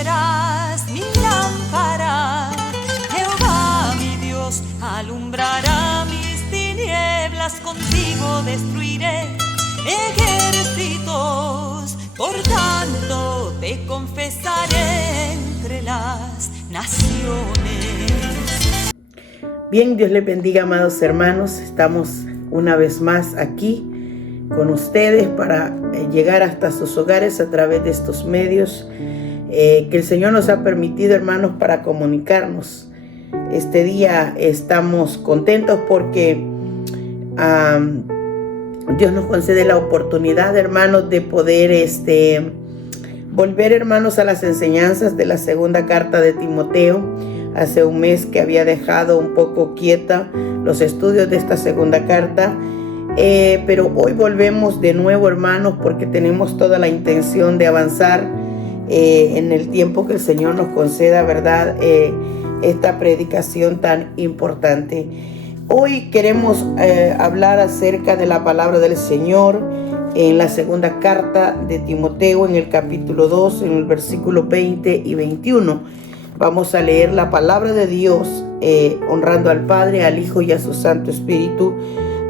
serás mi lámpara. Jehová mi Dios alumbrará mis tinieblas, contigo destruiré ejércitos. Por tanto te confesaré entre las naciones. Bien, Dios les bendiga, amados hermanos. Estamos una vez más aquí con ustedes para llegar hasta sus hogares a través de estos medios que el Señor nos ha permitido, hermanos, para comunicarnos. Este día estamos contentos porque Dios nos concede la oportunidad, hermanos, de poder volver, hermanos, a las enseñanzas de la segunda carta de Timoteo. Hace un mes que había dejado un poco quieta los estudios de esta segunda carta, pero hoy volvemos de nuevo, hermanos, porque tenemos toda la intención de avanzar en el tiempo que el Señor nos conceda, ¿verdad? Esta predicación tan importante. Hoy queremos hablar acerca de la palabra del Señor en la segunda carta de Timoteo, en el capítulo 2, en el versículo 20 y 21. Vamos a leer la palabra de Dios, honrando al Padre, al Hijo y a su Santo Espíritu.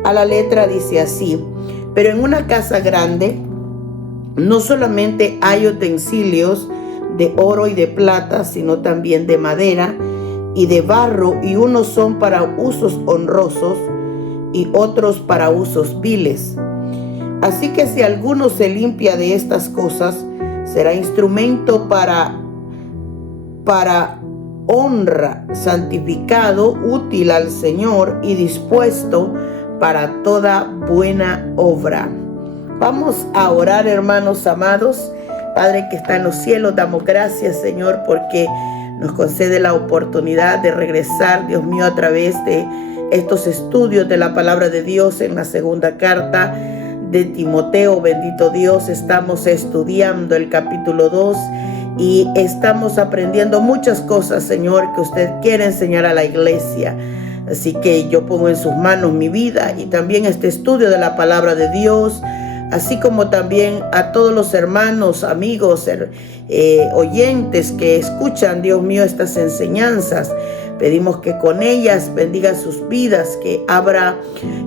A la letra dice así: pero en una casa grande no solamente hay utensilios de oro y de plata, sino también de madera y de barro, y unos son para usos honrosos y otros para usos viles. Así que si alguno se limpia de estas cosas, será instrumento para honra, santificado, útil al Señor y dispuesto para toda buena obra. Vamos a orar, hermanos amados. Padre que está en los cielos, damos gracias, Señor, porque nos concede la oportunidad de regresar, Dios mío, a través de estos estudios de la palabra de Dios en la segunda carta de Timoteo. Bendito Dios, estamos estudiando el capítulo 2 y estamos aprendiendo muchas cosas, Señor, que usted quiere enseñar a la iglesia. Así que yo pongo en sus manos mi vida y también este estudio de la palabra de Dios, así como también a todos los hermanos, amigos, oyentes que escuchan, Dios mío, estas enseñanzas. Pedimos que con ellas bendiga sus vidas, que abra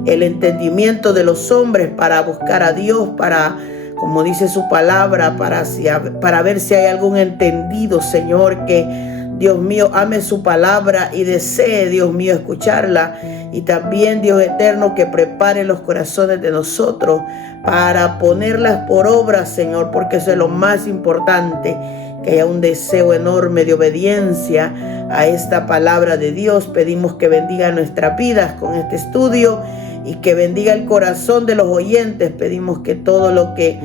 el entendimiento de los hombres para buscar a Dios, para, como dice su palabra, para ver si hay algún entendido, Señor, que Dios mío ame su palabra y desee, Dios mío, escucharla. Y también, Dios eterno, que prepare los corazones de nosotros para ponerlas por obra, Señor, porque eso es lo más importante, que haya un deseo enorme de obediencia a esta palabra de Dios. Pedimos que bendiga nuestras vidas con este estudio y que bendiga el corazón de los oyentes. Pedimos que todo lo que,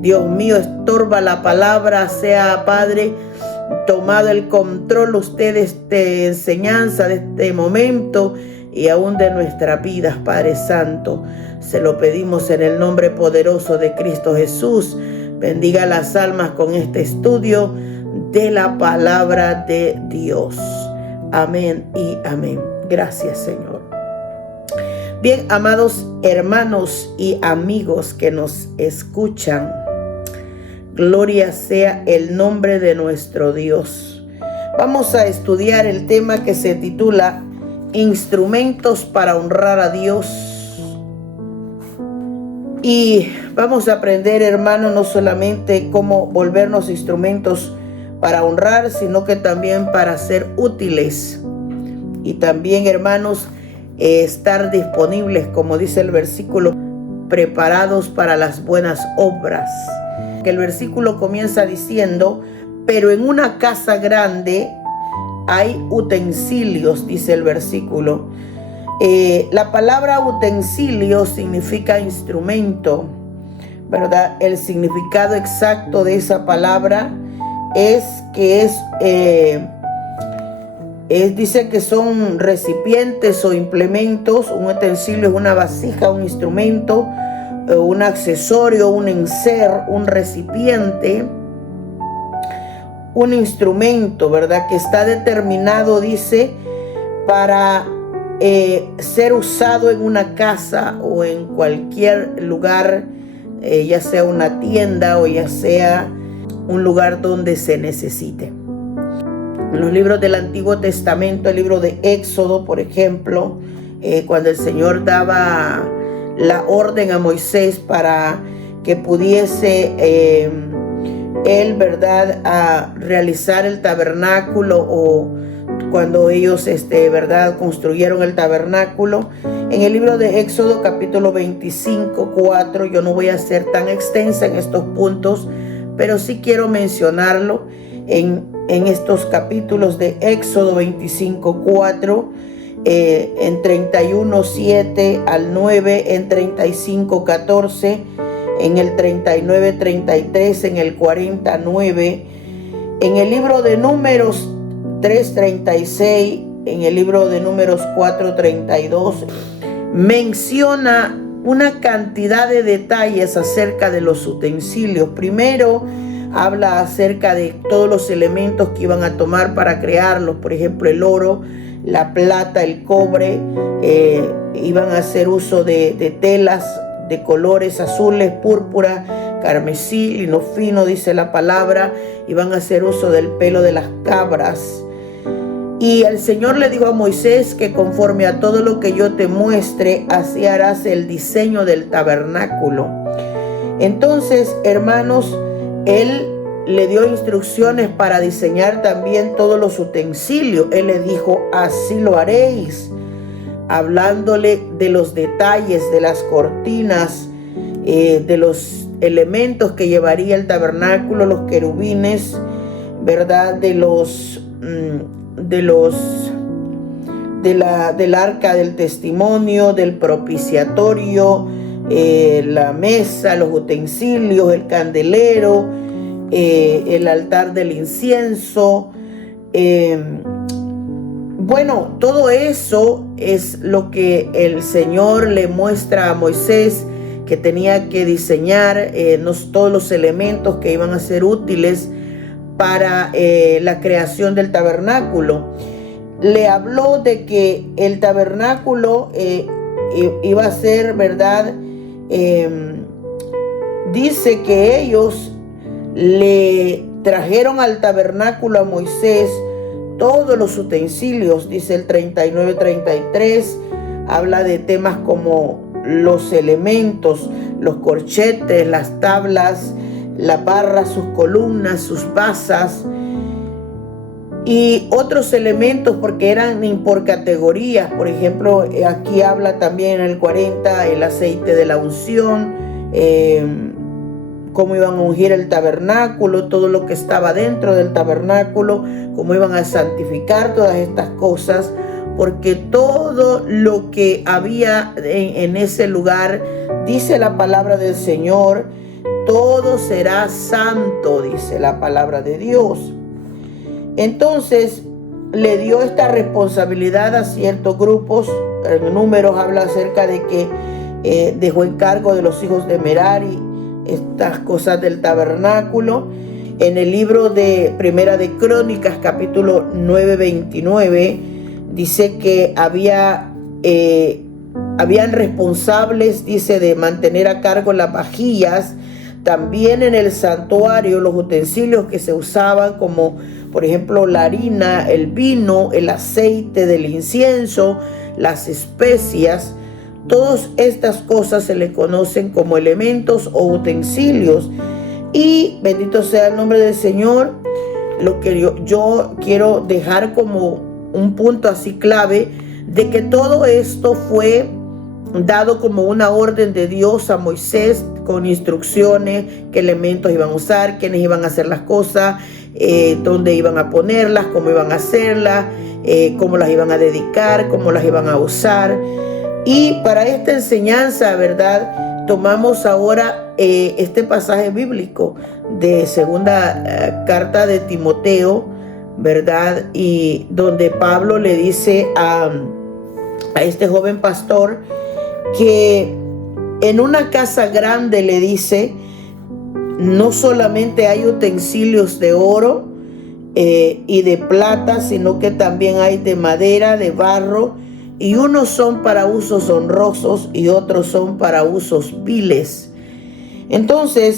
Dios mío, estorba la palabra sea, Padre, tomado el control usted de esta enseñanza, de este momento y aún de nuestras vidas, Padre Santo. Se lo pedimos en el nombre poderoso de Cristo Jesús. Bendiga las almas con este estudio de la palabra de Dios. Amén y amén. Gracias, Señor. Bien, amados hermanos y amigos que nos escuchan, gloria sea el nombre de nuestro Dios. Vamos a estudiar el tema que se titula Instrumentos para honrar a Dios. Y vamos a aprender, hermano, no solamente cómo volvernos instrumentos para honrar, sino que también para ser útiles. Y también, hermanos, estar disponibles, como dice el versículo, preparados para las buenas obras. Que el versículo comienza diciendo: pero en una casa grande hay utensilios, dice el versículo. La palabra utensilio significa instrumento, ¿verdad? El significado exacto de esa palabra es que dice que son recipientes o implementos. Un utensilio es una vasija, un instrumento, un accesorio, un enser, un recipiente, un instrumento, ¿verdad? Que está determinado, dice, para ser usado en una casa o en cualquier lugar, ya sea una tienda o ya sea un lugar donde se necesite. En los libros del Antiguo Testamento, el libro de Éxodo, por ejemplo, cuando el Señor daba la orden a Moisés para que pudiese él, ¿verdad?, a realizar el tabernáculo, o cuando ellos, ¿verdad?, construyeron el tabernáculo. En el libro de Éxodo, capítulo 25, 4, yo no voy a ser tan extensa en estos puntos, pero sí quiero mencionarlo en estos capítulos de Éxodo 25, 4, en 31, 7 al 9, en 35, 14, en el 39, 33, en el 49, en el libro de Números 3, 36, en el libro de Números 4, 32, menciona una cantidad de detalles acerca de los utensilios. Primero, habla acerca de todos los elementos que iban a tomar para crearlos. Por ejemplo, el oro, la plata, el cobre, iban a hacer uso de telas de colores azules, púrpura, carmesí, lino fino, dice la palabra. Iban a hacer uso del pelo de las cabras. Y el Señor le dijo a Moisés que conforme a todo lo que yo te muestre, así harás el diseño del tabernáculo. Entonces, hermanos, Él le dio instrucciones para diseñar también todos los utensilios. Él le dijo, así lo haréis, hablándole de los detalles, de las cortinas, de los elementos que llevaría el tabernáculo, los querubines, ¿verdad?, del arca del testimonio, del propiciatorio, la mesa, los utensilios, el candelero, el altar del incienso. Bueno, todo eso es lo que el Señor le muestra a Moisés que tenía que diseñar, todos los elementos que iban a ser útiles para la creación del tabernáculo. Le habló de que el tabernáculo iba a ser, ¿verdad? Dice que ellos le trajeron al tabernáculo a Moisés todos los utensilios. Dice el 39-33, habla de temas como los elementos, los corchetes, las tablas, las barras, sus columnas, sus basas y otros elementos, porque eran por categorías. Por ejemplo, aquí habla también en el 40 el aceite de la unción, cómo iban a ungir el tabernáculo, todo lo que estaba dentro del tabernáculo, cómo iban a santificar todas estas cosas, porque todo lo que había en ese lugar, dice la palabra del Señor, todo será santo, dice la palabra de Dios. Entonces le dio esta responsabilidad a ciertos grupos. En Números habla acerca de que dejó en cargo de los hijos de Merari estas cosas del tabernáculo. En el libro de Primera de Crónicas, capítulo 9, 29, dice que habían responsables, dice, de mantener a cargo las vajillas. También en el santuario, los utensilios que se usaban, como por ejemplo la harina, el vino, el aceite del incienso, las especias. Todas estas cosas se le conocen como elementos o utensilios. Y bendito sea el nombre del Señor. Lo que yo quiero dejar como un punto así clave, de que todo esto fue dado como una orden de Dios a Moisés, con instrucciones, qué elementos iban a usar, quiénes iban a hacer las cosas, dónde iban a ponerlas, cómo iban a hacerlas, cómo las iban a dedicar, cómo las iban a usar. Y para esta enseñanza, ¿verdad?, tomamos ahora este pasaje bíblico de segunda carta de Timoteo, ¿verdad? Y donde Pablo le dice a este joven pastor que en una casa grande, le dice, no solamente hay utensilios de oro y de plata, sino que también hay de madera, de barro, y unos son para usos honrosos y otros son para usos viles. Entonces,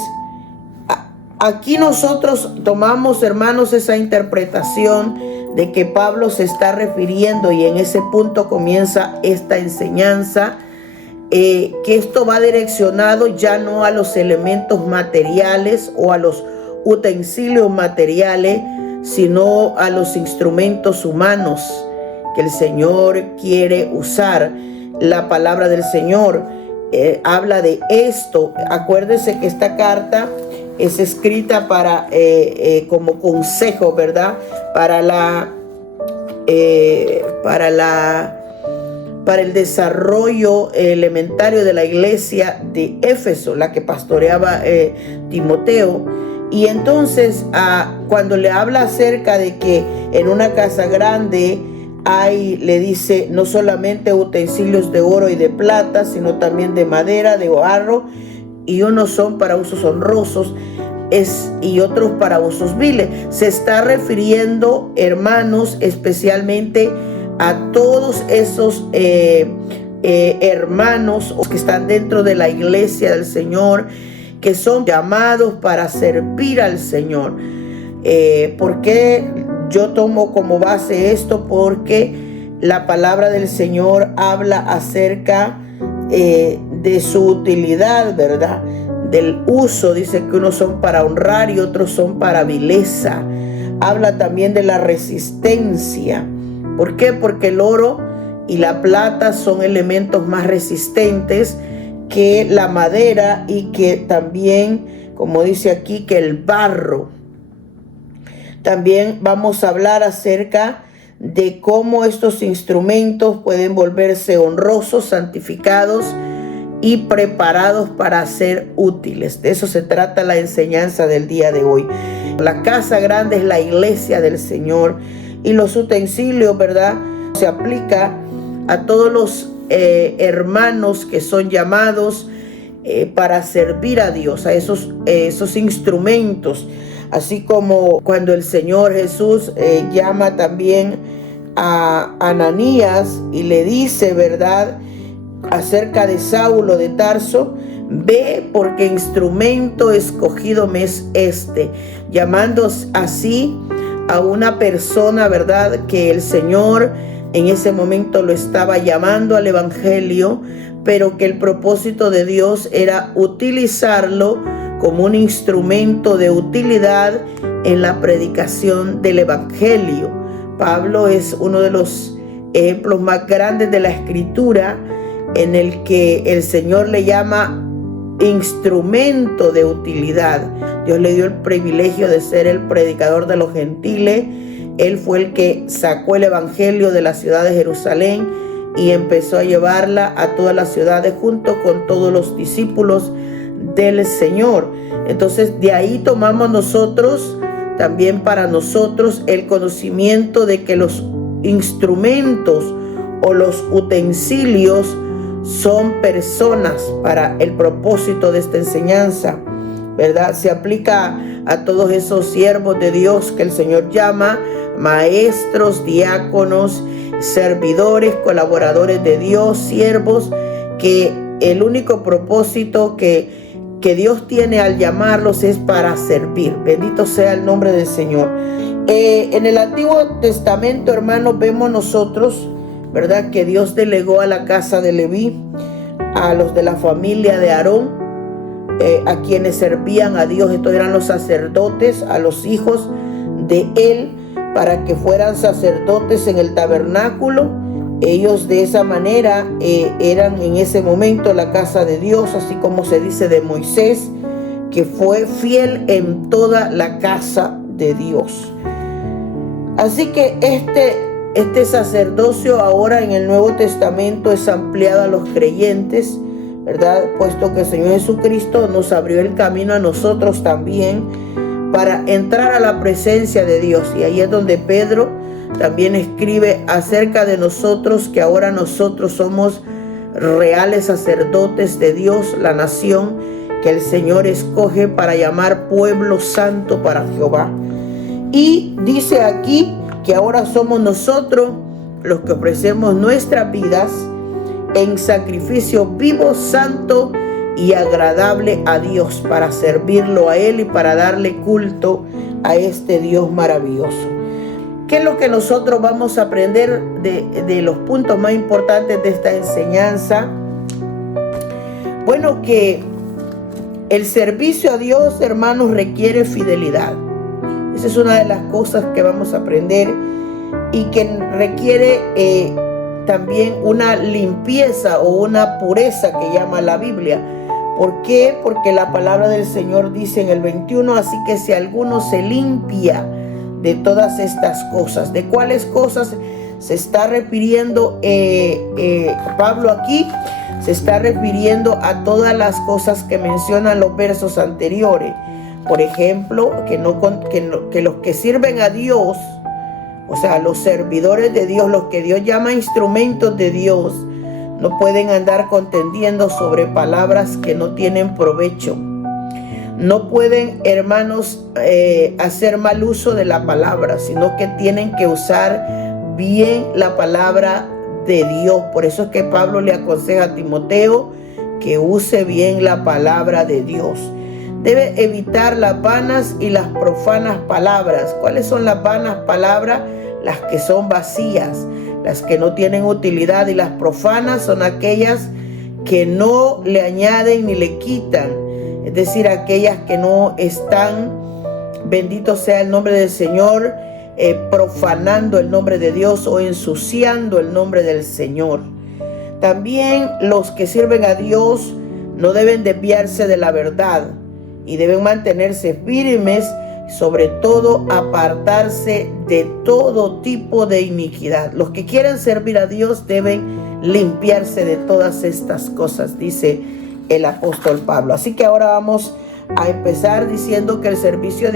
aquí nosotros tomamos, hermanos, esa interpretación de que Pablo se está refiriendo, y en ese punto comienza esta enseñanza, que esto va direccionado ya no a los elementos materiales o a los utensilios materiales, sino a los instrumentos humanos que el Señor quiere usar. La palabra del Señor habla de esto. Acuérdense que esta carta es escrita para como consejo, ¿verdad? Para el desarrollo elementario de la iglesia de Éfeso, la que pastoreaba Timoteo. Y entonces cuando le habla acerca de que en una casa grande le dice no solamente utensilios de oro y de plata, sino también de madera, de barro, y unos son para usos honrosos y otros para usos viles. Se está refiriendo, hermanos, especialmente a todos esos hermanos que están dentro de la iglesia del Señor, que son llamados para servir al Señor. ¿Por qué yo tomo como base esto? Porque la palabra del Señor habla acerca de su utilidad, ¿verdad? Del uso. Dice que unos son para honrar y otros son para vileza. Habla también de la resistencia. ¿Por qué? Porque el oro y la plata son elementos más resistentes que la madera, y que también, como dice aquí, que el barro. También vamos a hablar acerca de cómo estos instrumentos pueden volverse honrosos, santificados y preparados para ser útiles. De eso se trata la enseñanza del día de hoy. La casa grande es la iglesia del Señor, y los utensilios, ¿verdad?, se aplica a todos los hermanos que son llamados para servir a Dios, a esos instrumentos. Así como cuando el Señor Jesús llama también a Ananías y le dice, ¿verdad?, acerca de Saulo de Tarso: ve, porque instrumento escogido me es este, llamando así a una persona, ¿verdad?, que el Señor en ese momento lo estaba llamando al evangelio, pero que el propósito de Dios era utilizarlo como un instrumento de utilidad en la predicación del evangelio. Pablo es uno de los ejemplos más grandes de la escritura, en el que el Señor le llama instrumento de utilidad. Dios le dio el privilegio de ser el predicador de los gentiles. Él fue el que sacó el evangelio de la ciudad de Jerusalén y empezó a llevarla a todas las ciudades junto con todos los discípulos del Señor. Entonces, de ahí tomamos nosotros, también para nosotros, el conocimiento de que los instrumentos o los utensilios son personas para el propósito de esta enseñanza, ¿verdad? Se aplica a todos esos siervos de Dios que el Señor llama maestros, diáconos, servidores, colaboradores de Dios, siervos, que el único propósito que Dios tiene al llamarlos es para servir. Bendito sea el nombre del Señor. En el Antiguo Testamento, hermanos, vemos nosotros, ¿verdad?, que Dios delegó a la casa de Leví, a los de la familia de Aarón, a quienes servían a Dios. Estos eran los sacerdotes, a los hijos de él, para que fueran sacerdotes en el tabernáculo. Ellos de esa manera eran en ese momento la casa de Dios, así como se dice de Moisés, que fue fiel en toda la casa de Dios. Así que este sacerdocio ahora en el Nuevo Testamento es ampliado a los creyentes, ¿verdad? Puesto que el Señor Jesucristo nos abrió el camino a nosotros también para entrar a la presencia de Dios. Y ahí es donde Pedro también escribe acerca de nosotros, que ahora nosotros somos reales sacerdotes de Dios, la nación que el Señor escoge para llamar pueblo santo para Jehová. Y dice aquí que ahora somos nosotros los que ofrecemos nuestras vidas en sacrificio vivo, santo y agradable a Dios, para servirlo a Él y para darle culto a este Dios maravilloso. ¿Qué es lo que nosotros vamos a aprender de los puntos más importantes de esta enseñanza? Bueno, que el servicio a Dios, hermanos, requiere fidelidad. Esa es una de las cosas que vamos a aprender, y que requiere también una limpieza o una pureza que llama la Biblia. ¿Por qué? Porque la palabra del Señor dice en el 21, así que si alguno se limpia de todas estas cosas. ¿De cuáles cosas se está refiriendo Pablo aquí? Se está refiriendo a todas las cosas que mencionan los versos anteriores. Por ejemplo, que los que sirven a Dios, o sea, los servidores de Dios, los que Dios llama instrumentos de Dios, no pueden andar contendiendo sobre palabras que no tienen provecho. No pueden, hermanos, hacer mal uso de la palabra, sino que tienen que usar bien la palabra de Dios. Por eso es que Pablo le aconseja a Timoteo que use bien la palabra de Dios. Debe evitar las vanas y las profanas palabras. ¿Cuáles son las vanas palabras? Las que son vacías, las que no tienen utilidad, y las profanas son aquellas que no le añaden ni le quitan. Es decir, aquellas que no están, bendito sea el nombre del Señor, profanando el nombre de Dios o ensuciando el nombre del Señor. También los que sirven a Dios no deben desviarse de la verdad y deben mantenerse firmes, sobre todo apartarse de todo tipo de iniquidad. Los que quieren servir a Dios deben limpiarse de todas estas cosas, dice el apóstol Pablo. Así que ahora vamos a empezar diciendo que el servicio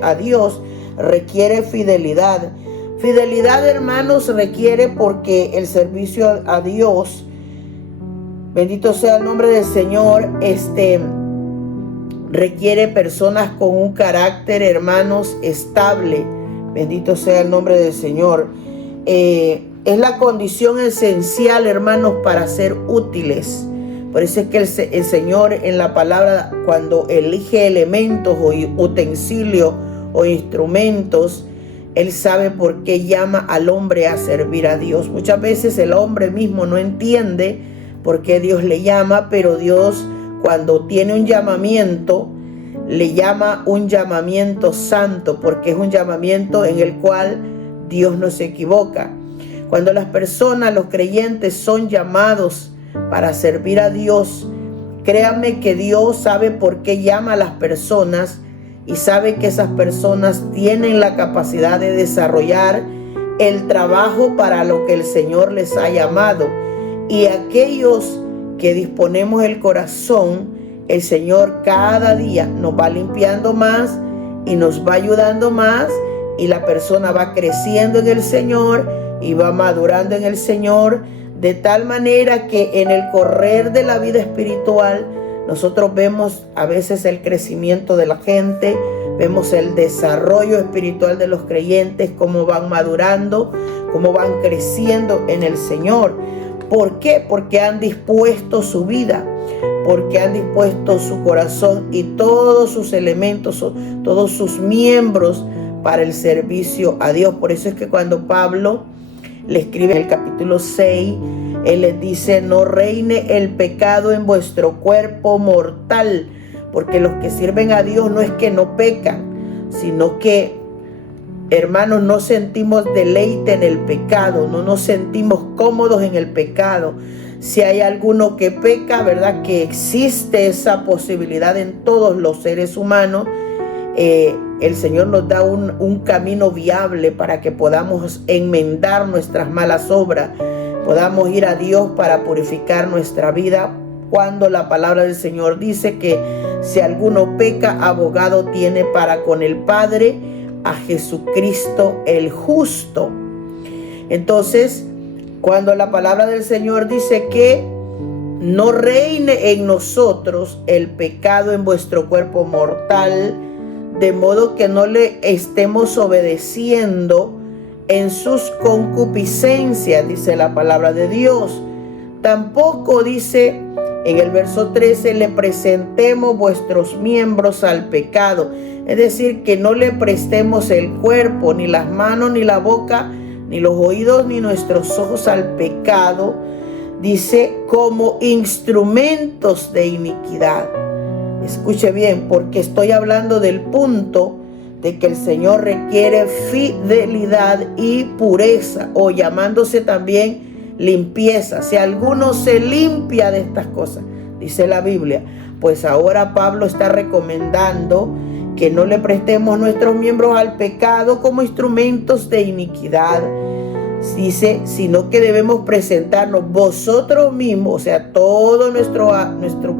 a Dios requiere fidelidad. Fidelidad, hermanos, requiere, porque el servicio a Dios, bendito sea el nombre del Señor, requiere personas con un carácter, hermanos, estable. Bendito sea el nombre del Señor. Es la condición esencial, hermanos, para ser útiles. Por eso es que el Señor en la palabra, cuando elige elementos o utensilios o instrumentos, Él sabe por qué llama al hombre a servir a Dios. Muchas veces el hombre mismo no entiende por qué Dios le llama, pero Dios, cuando tiene un llamamiento, le llama un llamamiento santo, porque es un llamamiento en el cual Dios no se equivoca. Cuando las personas, los creyentes, son llamados para servir a Dios, créanme que Dios sabe por qué llama a las personas, y sabe que esas personas tienen la capacidad de desarrollar el trabajo para lo que el Señor les ha llamado. Y aquellos que disponemos el corazón, el Señor cada día nos va limpiando más y nos va ayudando más, y la persona va creciendo en el Señor y va madurando en el Señor, de tal manera que en el correr de la vida espiritual nosotros vemos a veces el crecimiento de la gente, vemos el desarrollo espiritual de los creyentes, cómo van madurando, cómo van creciendo en el Señor. ¿Por qué? Porque han dispuesto su vida, porque han dispuesto su corazón y todos sus elementos, todos sus miembros para el servicio a Dios. Por eso es que cuando Pablo le escribe en el capítulo 6, él les dice: no reine el pecado en vuestro cuerpo mortal, porque los que sirven a Dios no es que no pecan, sino que, hermanos, no sentimos deleite en el pecado, no nos sentimos cómodos en el pecado. Si hay alguno que peca, ¿verdad? Que existe esa posibilidad en todos los seres humanos. El Señor nos da un camino viable para que podamos enmendar nuestras malas obras, podamos ir a Dios para purificar nuestra vida, cuando la palabra del Señor dice que si alguno peca, abogado tiene para con el Padre a Jesucristo el justo. Entonces, cuando la palabra del Señor dice que no reine en nosotros el pecado en vuestro cuerpo mortal, de modo que no le estemos obedeciendo en sus concupiscencias, dice la palabra de Dios. Tampoco dice en el verso 13, le presentemos vuestros miembros al pecado. Es decir, que no le prestemos el cuerpo, ni las manos, ni la boca, ni los oídos, ni nuestros ojos al pecado. Dice, como instrumentos de iniquidad. Escuche bien, porque estoy hablando del punto de que el Señor requiere fidelidad y pureza, o llamándose también limpieza. Si alguno se limpia de estas cosas, dice la Biblia, pues ahora Pablo está recomendando que no le prestemos nuestros miembros al pecado como instrumentos de iniquidad. Dice, sino que debemos presentarnos vosotros mismos, o sea, todo nuestro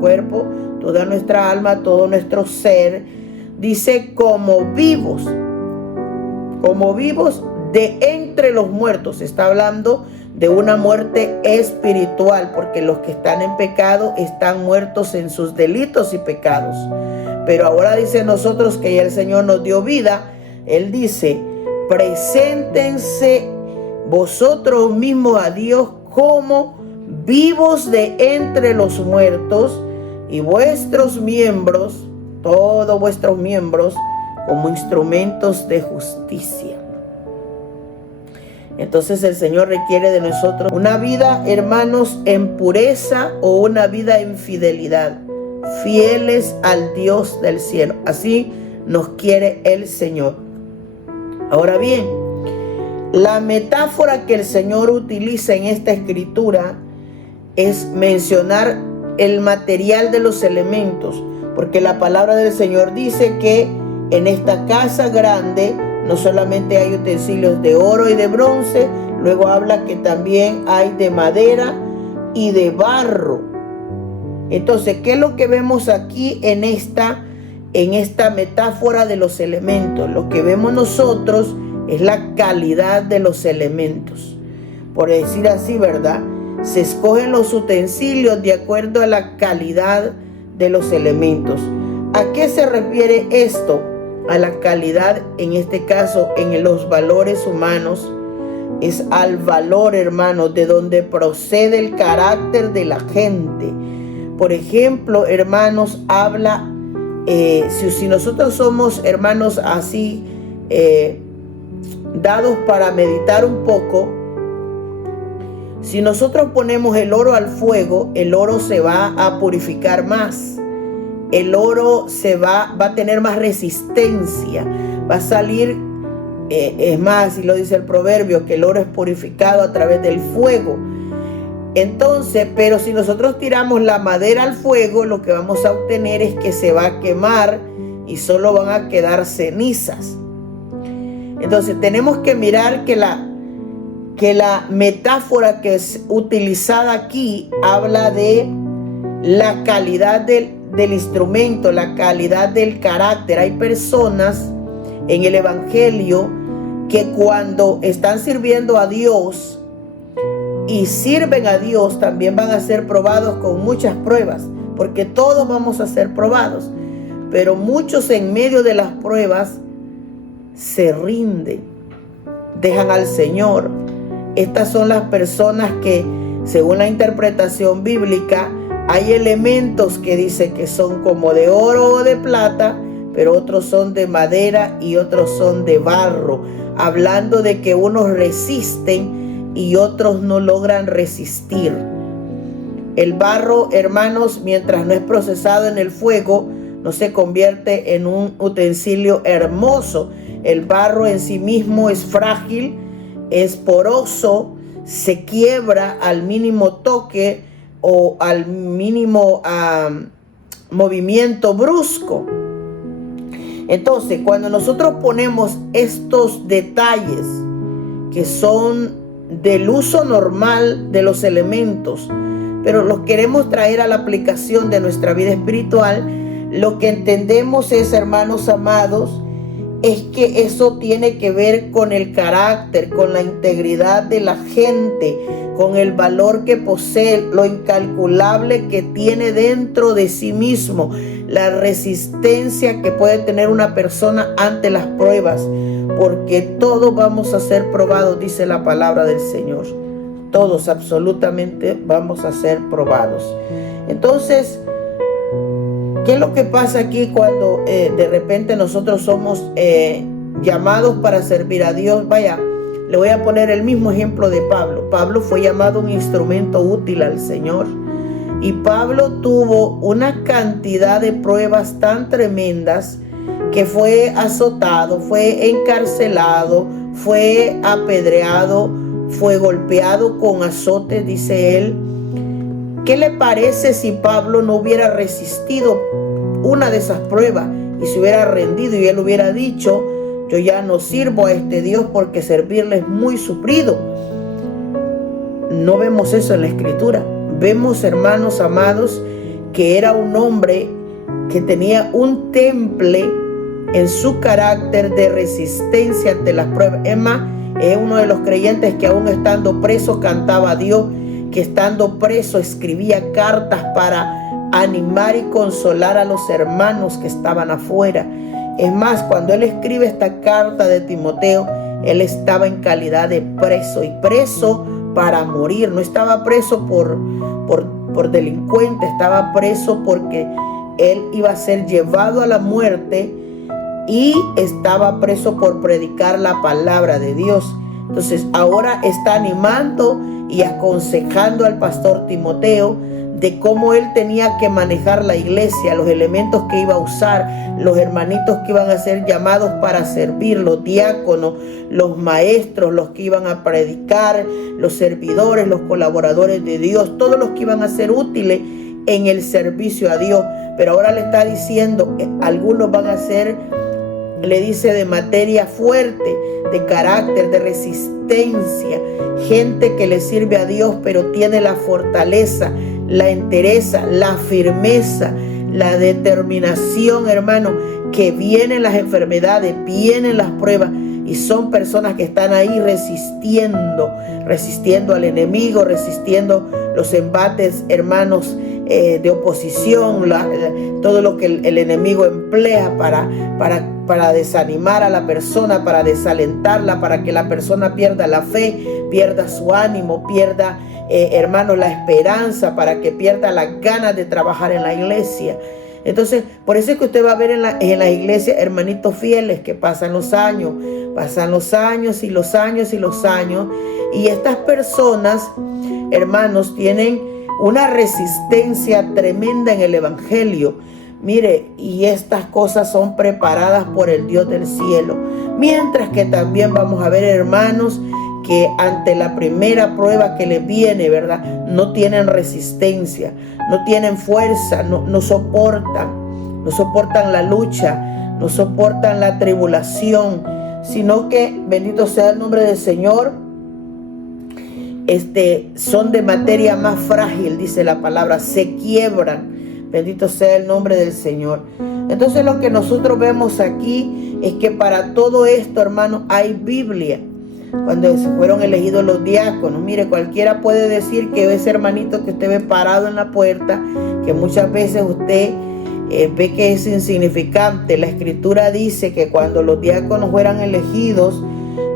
cuerpo, toda nuestra alma, todo nuestro ser, dice, como vivos de entre los muertos. Está hablando de una muerte espiritual, porque los que están en pecado están muertos en sus delitos y pecados. Pero ahora dice nosotros que ya el Señor nos dio vida. Él dice, preséntense vosotros mismos a Dios como vivos de entre los muertos, y vuestros miembros, todos vuestros miembros, como instrumentos de justicia. Entonces el Señor requiere de nosotros una vida, hermanos, en pureza o una vida en fidelidad, fieles al Dios del cielo. Así nos quiere el Señor. Ahora bien, la metáfora que el Señor utiliza en esta escritura es mencionar el material de los elementos, porque la palabra del Señor dice que en esta casa grande no solamente hay utensilios de oro y de bronce, luego habla que también hay de madera y de barro. Entonces, ¿qué es lo que vemos aquí en esta metáfora de los elementos? Lo que vemos nosotros es la calidad de los elementos. Por decir así, ¿verdad? Se escogen los utensilios de acuerdo a la calidad de los elementos. ¿A qué se refiere esto? A la calidad, en este caso, en los valores humanos. Es al valor, hermanos, de donde procede el carácter de la gente. Por ejemplo, hermanos, habla, si nosotros somos, hermanos, así, dados para meditar un poco, si nosotros ponemos el oro al fuego, el oro se va a purificar más. El oro va a tener más resistencia, va a salir, es más, y lo dice el proverbio, que el oro es purificado a través del fuego. Entonces, pero si nosotros tiramos la madera al fuego, lo que vamos a obtener es que se va a quemar y solo van a quedar cenizas. Entonces tenemos que mirar que la metáfora que es utilizada aquí habla de la calidad del instrumento, la calidad del carácter. Hay personas en el evangelio que cuando están sirviendo a Dios y sirven a Dios, también van a ser probados con muchas pruebas, porque todos vamos a ser probados, pero muchos en medio de las pruebas se rinden, dejan al Señor. Estas son las personas que, según la interpretación bíblica, hay elementos que dice que son como de oro o de plata, pero otros son de madera y otros son de barro, hablando de que unos resisten y otros no logran resistir. El barro, hermanos, mientras no es procesado en el fuego, no se convierte en un utensilio hermoso. El barro en sí mismo es frágil, es poroso, se quiebra al mínimo toque o al mínimo movimiento brusco. Entonces, cuando nosotros ponemos estos detalles que son del uso normal de los elementos, pero los queremos traer a la aplicación de nuestra vida espiritual, lo que entendemos es, hermanos amados, es que eso tiene que ver con el carácter, con la integridad de la gente, con el valor que posee, lo incalculable que tiene dentro de sí mismo, la resistencia que puede tener una persona ante las pruebas, porque todos vamos a ser probados, dice la palabra del Señor. todos absolutamente vamos a ser probados. Entonces, ¿qué es lo que pasa aquí cuando de repente nosotros somos llamados para servir a Dios? Vaya, le voy a poner el mismo ejemplo de Pablo. Pablo fue llamado un instrumento útil al Señor. Y Pablo tuvo una cantidad de pruebas tan tremendas que fue azotado, fue encarcelado, fue apedreado, fue golpeado con azotes, dice él. ¿Qué le parece si Pablo no hubiera resistido una de esas pruebas y se hubiera rendido y él hubiera dicho: yo ya no sirvo a este Dios porque servirle es muy sufrido? No vemos eso en la Escritura. Vemos, hermanos amados, que era un hombre que tenía un temple en su carácter de resistencia ante las pruebas. Es más, es uno de los creyentes que aún estando preso cantaba a Dios, que estando preso escribía cartas para animar y consolar a los hermanos que estaban afuera. Es más, cuando él escribe esta carta de Timoteo, él estaba en calidad de preso, y preso para morir. No estaba preso por delincuente, estaba preso porque él iba a ser llevado a la muerte, y estaba preso por predicar la palabra de Dios. Entonces ahora está animando y aconsejando al pastor Timoteo de cómo él tenía que manejar la iglesia, los elementos que iba a usar, los hermanitos que iban a ser llamados para servir, los diáconos, los maestros, los que iban a predicar, los servidores, los colaboradores de Dios, todos los que iban a ser útiles en el servicio a Dios. Pero ahora le está diciendo que algunos van a ser, le dice, de materia fuerte, de carácter, de resistencia, gente que le sirve a Dios pero tiene la fortaleza, la entereza, la firmeza, la determinación, hermano, que vienen las enfermedades, vienen las pruebas, y son personas que están ahí resistiendo al enemigo, resistiendo los embates, hermanos, de oposición, todo lo que el enemigo emplea para desanimar a la persona, para desalentarla, para que la persona pierda la fe, pierda su ánimo, pierda, hermanos, la esperanza, para que pierda las ganas de trabajar en la iglesia. Entonces, por eso es que usted va a ver en la iglesia hermanitos fieles que pasan los años y los años y los años, y estas personas, hermanos, tienen una resistencia tremenda en el evangelio. Mire, y estas cosas son preparadas por el Dios del cielo. Mientras que también vamos a ver hermanos que ante la primera prueba que les viene, ¿verdad?, no tienen resistencia, no tienen fuerza, no soportan la lucha, no soportan la tribulación, sino que, bendito sea el nombre del Señor, son de materia más frágil, dice la palabra, se quiebran. Bendito sea el nombre del Señor. Entonces lo que nosotros vemos aquí es que para todo esto, hermano, hay Biblia. Cuando se fueron elegidos los diáconos, mire, cualquiera puede decir que ese hermanito que usted ve parado en la puerta, que muchas veces usted ve que es insignificante. La Escritura dice que cuando los diáconos fueran elegidos,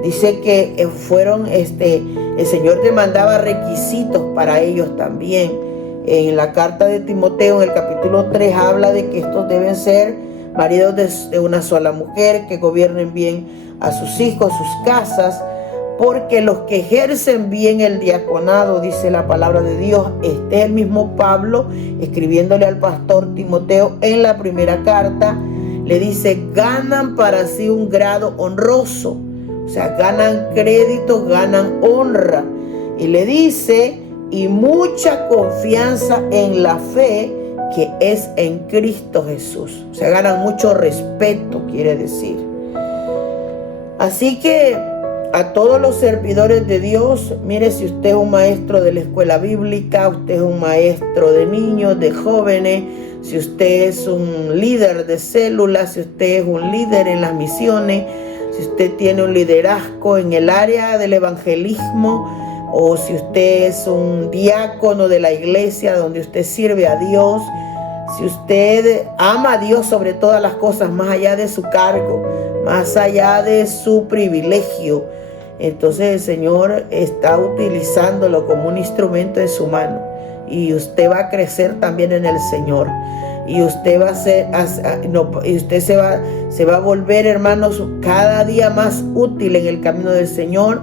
dice que fueron, el Señor demandaba requisitos para ellos también. En la carta de Timoteo, en el capítulo 3, habla de que estos deben ser maridos de una sola mujer, que gobiernen bien a sus hijos, sus casas, porque los que ejercen bien el diaconado, dice la palabra de Dios. Este es el mismo Pablo escribiéndole al pastor Timoteo en la primera carta, le dice: ganan para sí un grado honroso, o sea, ganan crédito, ganan honra, y le dice: y mucha confianza en la fe que es en Cristo Jesús. O sea, ganan mucho respeto, quiere decir. Así que a todos los servidores de Dios, mire, si usted es un maestro de la escuela bíblica, usted es un maestro de niños, de jóvenes, si usted es un líder de células, si usted es un líder en las misiones, si usted tiene un liderazgo en el área del evangelismo, o si usted es un diácono de la iglesia donde usted sirve a Dios, si usted ama a Dios sobre todas las cosas, más allá de su cargo, más allá de su privilegio, entonces el Señor está utilizándolo como un instrumento en su mano. Y usted va a crecer también en el Señor. Y usted va a ser, y usted se va a volver, hermanos, cada día más útil en el camino del Señor,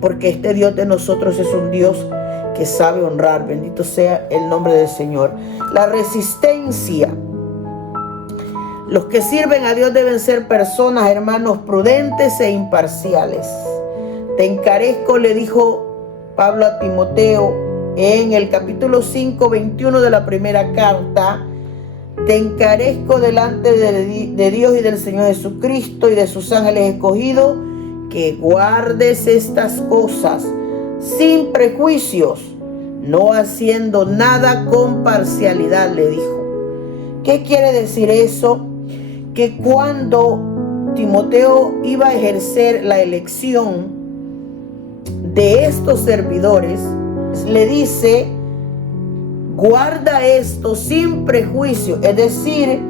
porque este Dios de nosotros es un Dios que sabe honrar. Bendito sea el nombre del Señor. La resistencia. Los que sirven a Dios deben ser personas, hermanos, prudentes e imparciales. Te encarezco, le dijo Pablo a Timoteo en el capítulo 5, 21 de la primera carta. Te encarezco delante de Dios y del Señor Jesucristo y de sus ángeles escogidos, que guardes estas cosas sin prejuicios, no haciendo nada con parcialidad, le dijo. ¿Qué quiere decir eso? Que cuando Timoteo iba a ejercer la elección de estos servidores, le dice: guarda esto sin prejuicio. Es decir,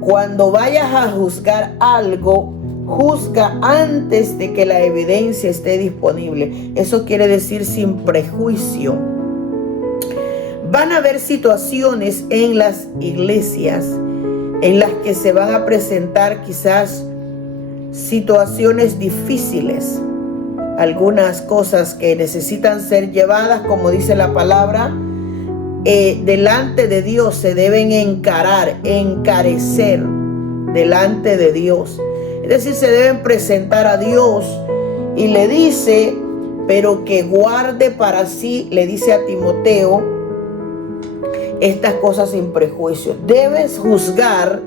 cuando vayas a juzgar algo, juzga antes de que la evidencia esté disponible. Eso quiere decir sin prejuicio. Van a haber situaciones en las iglesias en las que se van a presentar quizás situaciones difíciles, algunas cosas que necesitan ser llevadas, como dice la palabra, delante de Dios se deben encarecer delante de Dios. Es decir, se deben presentar a Dios, y le dice, pero que guarde para sí, le dice a Timoteo, estas cosas sin prejuicio. Debes juzgar,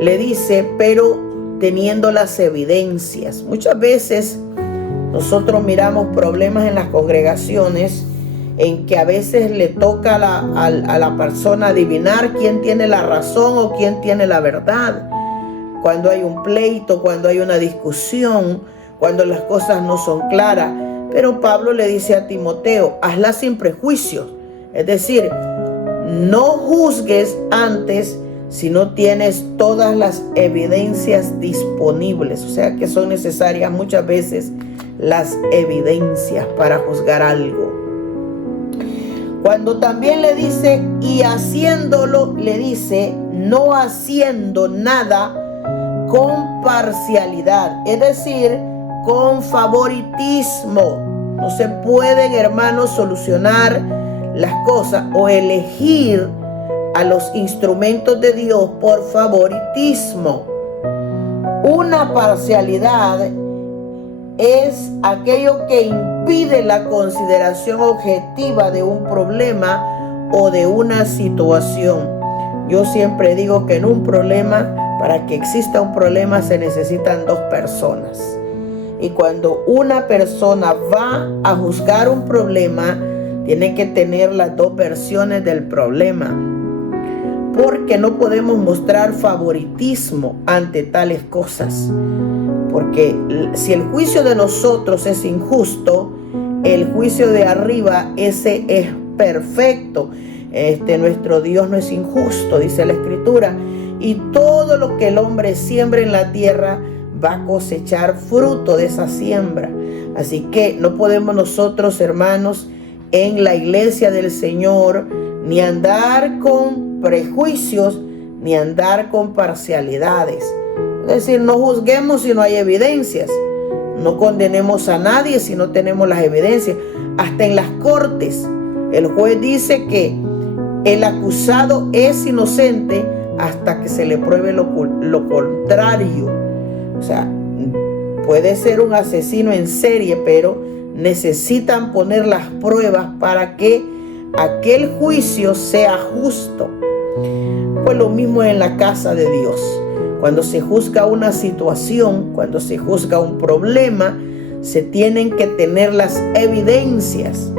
le dice, pero teniendo las evidencias. Muchas veces nosotros miramos problemas en las congregaciones en que a veces le toca a la persona adivinar quién tiene la razón o quién tiene la verdad. Cuando hay un pleito, cuando hay una discusión, cuando las cosas no son claras. Pero Pablo le dice a Timoteo, hazla sin prejuicios. Es decir, no juzgues antes si no tienes todas las evidencias disponibles. O sea que son necesarias muchas veces las evidencias para juzgar algo. Cuando también le dice, y haciéndolo, le dice, no haciendo nada con parcialidad, es decir, con favoritismo. No se pueden, hermanos, solucionar las cosas o elegir a los instrumentos de Dios por favoritismo. Una parcialidad es aquello que impide la consideración objetiva de un problema o de una situación. Yo siempre digo que en un problema, para que exista un problema, se necesitan dos personas. Y cuando una persona va a juzgar un problema, tiene que tener las dos versiones del problema. Porque no podemos mostrar favoritismo ante tales cosas. Porque si el juicio de nosotros es injusto, el juicio de arriba, ese es perfecto. Nuestro Dios no es injusto, dice la Escritura. Y todo lo que el hombre siembra en la tierra va a cosechar fruto de esa siembra. Así que no podemos nosotros, hermanos, en la iglesia del Señor, ni andar con prejuicios, ni andar con parcialidades. Es decir, no juzguemos si no hay evidencias. No condenemos a nadie si no tenemos las evidencias. Hasta en las cortes, el juez dice que el acusado es inocente hasta que se le pruebe lo contrario. O sea, puede ser un asesino en serie, pero necesitan poner las pruebas para que aquel juicio sea justo. Pues lo mismo en la casa de Dios. Cuando se juzga una situación, cuando se juzga un problema, se tienen que tener las evidencias.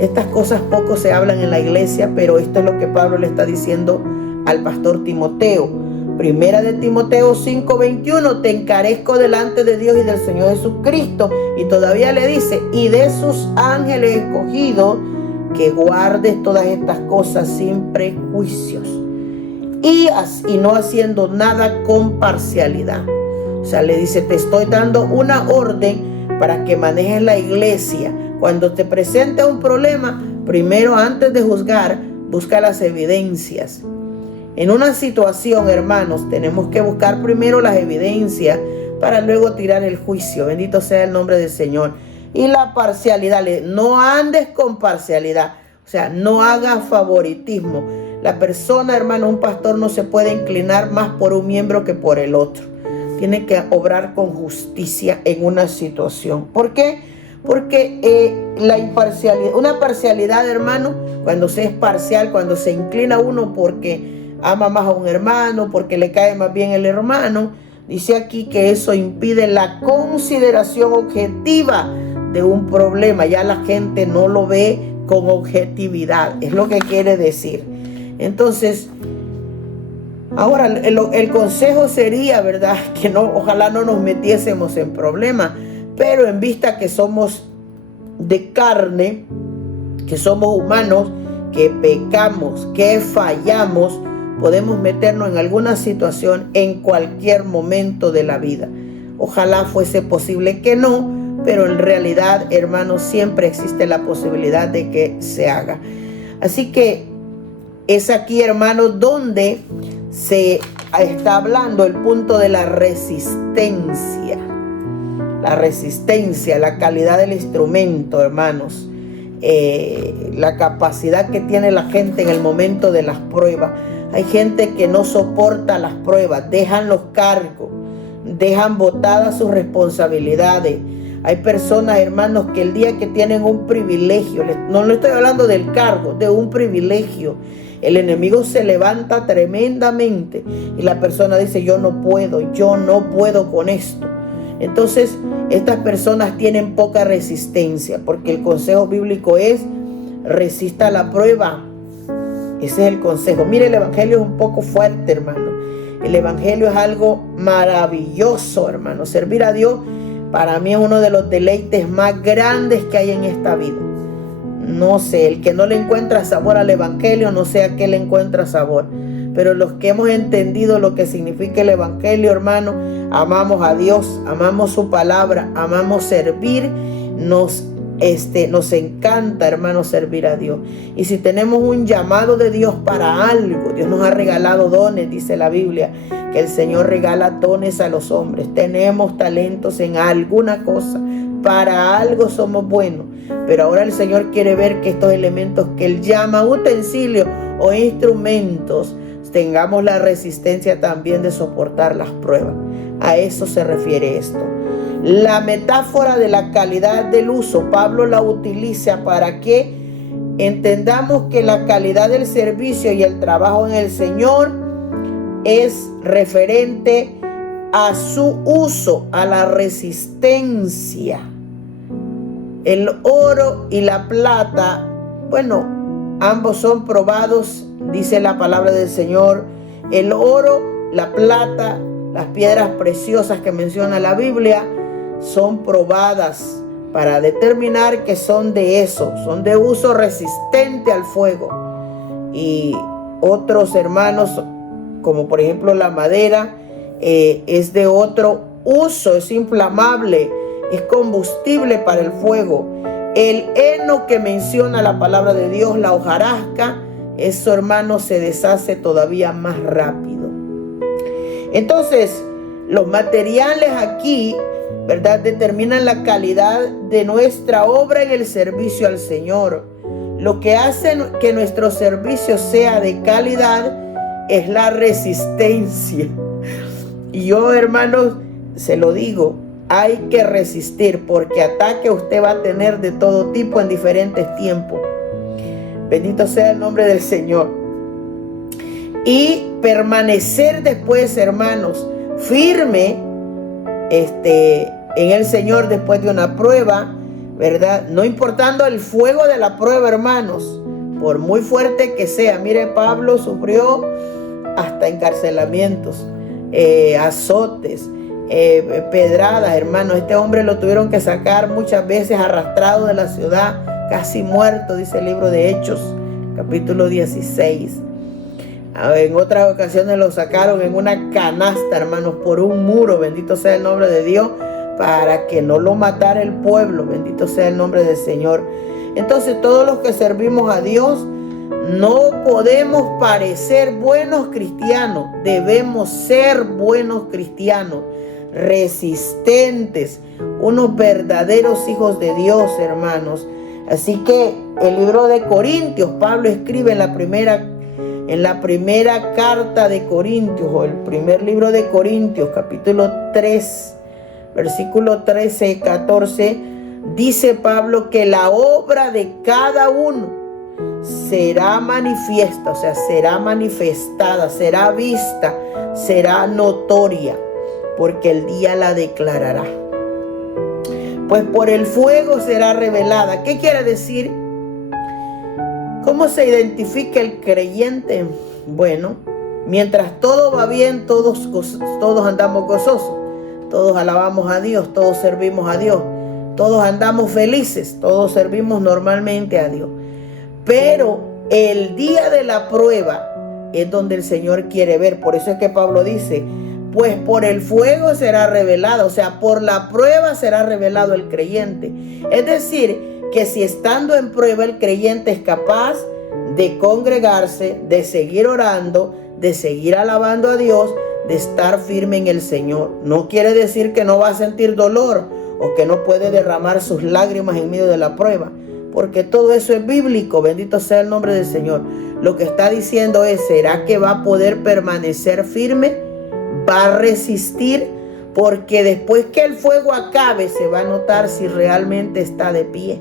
Estas cosas poco se hablan en la iglesia, pero esto es lo que Pablo le está diciendo al pastor Timoteo. Primera de Timoteo 5:21, te encarezco delante de Dios y del Señor Jesucristo. Y todavía le dice, y de sus ángeles escogidos, que guardes todas estas cosas sin prejuicios. Y no haciendo nada con parcialidad. O sea, le dice, te estoy dando una orden para que manejes la iglesia. Cuando te presenta un problema, primero, antes de juzgar, busca las evidencias. En una situación, hermanos, tenemos que buscar primero las evidencias para luego tirar el juicio. Bendito sea el nombre del Señor. Y la parcialidad, no andes con parcialidad, o sea, no hagas favoritismo. La persona, hermano, un pastor no se puede inclinar más por un miembro que por el otro. Tiene que obrar con justicia en una situación. ¿Por qué? Porque la imparcialidad, una parcialidad, hermano, cuando se es parcial, cuando se inclina uno porque ama más a un hermano, porque le cae más bien el hermano, dice aquí que eso impide la consideración objetiva de un problema. Ya la gente no lo ve con objetividad, es lo que quiere decir. Entonces, ahora el consejo sería, ¿verdad?, que no, ojalá no nos metiésemos en problemas, pero en vista que somos de carne, que somos humanos, que pecamos, que fallamos, podemos meternos en alguna situación en cualquier momento de la vida. Ojalá fuese posible que no, pero en realidad, hermanos, siempre existe la posibilidad de que se haga. Así que es aquí, hermanos, donde se está hablando el punto de la resistencia. La resistencia, la calidad del instrumento, hermanos. La capacidad que tiene la gente en el momento de las pruebas. Hay gente que no soporta las pruebas, dejan los cargos, dejan botadas sus responsabilidades. Hay personas, hermanos, que el día que tienen un privilegio, no le estoy hablando del cargo, de un privilegio, el enemigo se levanta tremendamente y la persona dice: yo no puedo con esto. Entonces, estas personas tienen poca resistencia, porque el consejo bíblico es: resista la prueba. Ese es el consejo. Mire, el evangelio es un poco fuerte, hermano. El evangelio es algo maravilloso, hermano. Servir a Dios para mí es uno de los deleites más grandes que hay en esta vida. No sé, el que no le encuentra sabor al evangelio, no sé a qué le encuentra sabor. Pero los que hemos entendido lo que significa el evangelio, hermano, amamos a Dios, amamos su palabra, amamos servir, nos encanta, hermano, servir a Dios. Y si tenemos un llamado de Dios para algo, Dios nos ha regalado dones, dice la Biblia, que el Señor regala dones a los hombres. Tenemos talentos en alguna cosa, para algo somos buenos, pero ahora el Señor quiere ver que estos elementos que Él llama utensilios o instrumentos, tengamos la resistencia también de soportar las pruebas. A eso se refiere esto. La metáfora de la calidad del uso, Pablo la utiliza para que entendamos que la calidad del servicio y el trabajo en el Señor es referente a su uso, a la resistencia. El oro y la plata, bueno, ambos son probados, dice la palabra del Señor. El oro, la plata, las piedras preciosas que menciona la Biblia, son probadas para determinar que son de eso, son de uso resistente al fuego. Y otros, hermanos, como por ejemplo la madera, es de otro uso, es inflamable, es combustible para el fuego. El heno que menciona la palabra de Dios, la hojarasca, eso, hermano, se deshace todavía más rápido. Entonces, los materiales aquí, ¿verdad?, determinan la calidad de nuestra obra en el servicio al Señor. Lo que hace que nuestro servicio sea de calidad es la resistencia. Y yo, hermanos, se lo digo, hay que resistir, porque ataque usted va a tener de todo tipo en diferentes tiempos. Bendito sea el nombre del Señor. Y permanecer después, hermanos, firme en el Señor después de una prueba, ¿verdad? No importando el fuego de la prueba, hermanos, por muy fuerte que sea. Mire, Pablo sufrió hasta encarcelamientos, azotes, pedradas, hermanos. Este hombre lo tuvieron que sacar muchas veces arrastrado de la ciudad, casi muerto, dice el libro de Hechos, capítulo 16. En otras ocasiones lo sacaron en una canasta, hermanos, por un muro, bendito sea el nombre de Dios, para que no lo matara el pueblo. Bendito sea el nombre del Señor. Entonces todos los que servimos a Dios no podemos parecer buenos cristianos, debemos ser buenos cristianos, resistentes, unos verdaderos hijos de Dios, hermanos. Así que el libro de Corintios, Pablo escribe en la primera carta de Corintios, o el primer libro de Corintios, capítulo 3, versículo 13 y 14, dice Pablo que la obra de cada uno será manifiesta, o sea, será manifestada, será vista, será notoria, porque el día la declarará. Pues por el fuego será revelada. ¿Qué quiere decir? ¿Cómo se identifica el creyente? Bueno, mientras todo va bien, todos andamos gozosos, todos alabamos a Dios, todos servimos a Dios, todos andamos felices, todos servimos normalmente a Dios. Pero el día de la prueba es donde el Señor quiere ver. Por eso es que Pablo dice, pues por el fuego será revelado, o sea, por la prueba será revelado el creyente. Es decir, que si estando en prueba el creyente es capaz de congregarse, de seguir orando, de seguir alabando a Dios, de estar firme en el Señor. No quiere decir que no va a sentir dolor o que no puede derramar sus lágrimas en medio de la prueba, porque todo eso es bíblico. Bendito sea el nombre del Señor. Lo que está diciendo es, ¿será que va a poder permanecer firme? ¿Va a resistir? Porque después que el fuego acabe se va a notar si realmente está de pie.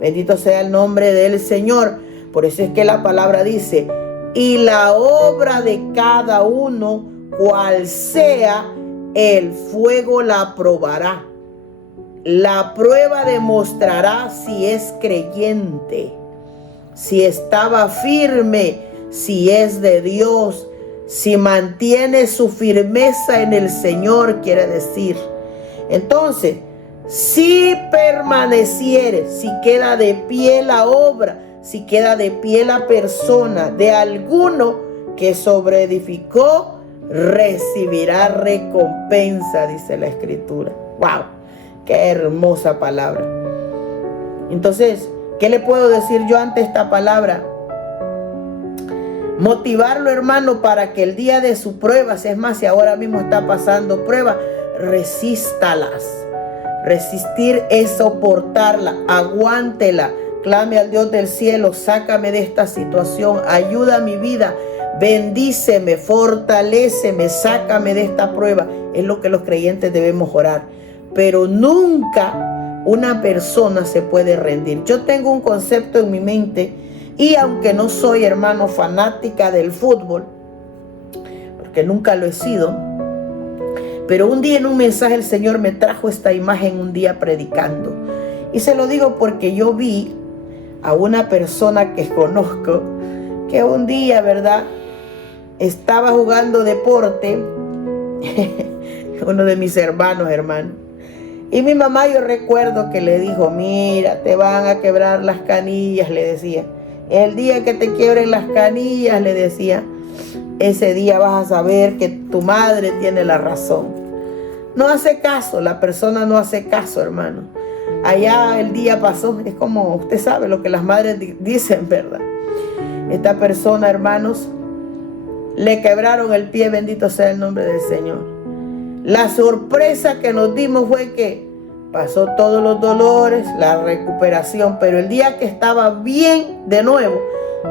Bendito sea el nombre del Señor. Por eso es que la palabra dice, y la obra de cada uno, cual sea, el fuego la probará. La prueba demostrará si es creyente, si estaba firme, si es de Dios, si mantiene su firmeza en el Señor, quiere decir. Entonces, si permaneciere, si queda de pie la obra, si queda de pie la persona de alguno que sobreedificó, recibirá recompensa, dice la Escritura. ¡Wow! ¡Qué hermosa palabra! Entonces, ¿qué le puedo decir yo ante esta palabra? Motivarlo, hermano, para que el día de sus pruebas, es más, si ahora mismo está pasando pruebas, resístalas. Resistir es soportarla, aguántela, clame al Dios del cielo, sácame de esta situación, ayuda a mi vida, bendíceme, fortaléceme, sácame de esta prueba. Es lo que los creyentes debemos orar. Pero nunca una persona se puede rendir. Yo tengo un concepto en mi mente, y aunque no soy, hermano, fanática del fútbol, porque nunca lo he sido, pero un día en un mensaje el Señor me trajo esta imagen un día predicando. Y se lo digo porque yo vi a una persona que conozco, que un día, ¿verdad?, estaba jugando deporte, uno de mis hermanos, y mi mamá, yo recuerdo que le dijo, mira, te van a quebrar las canillas, le decía. El día que te quiebren las canillas, le decía, ese día vas a saber que tu madre tiene la razón. No hace caso, la persona no hace caso, hermano. Allá el día pasó, es como usted sabe lo que las madres dicen, ¿verdad? Esta persona, hermanos, le quebraron el pie, bendito sea el nombre del Señor. La sorpresa que nos dimos fue que pasó todos los dolores, la recuperación, pero el día que estaba bien de nuevo,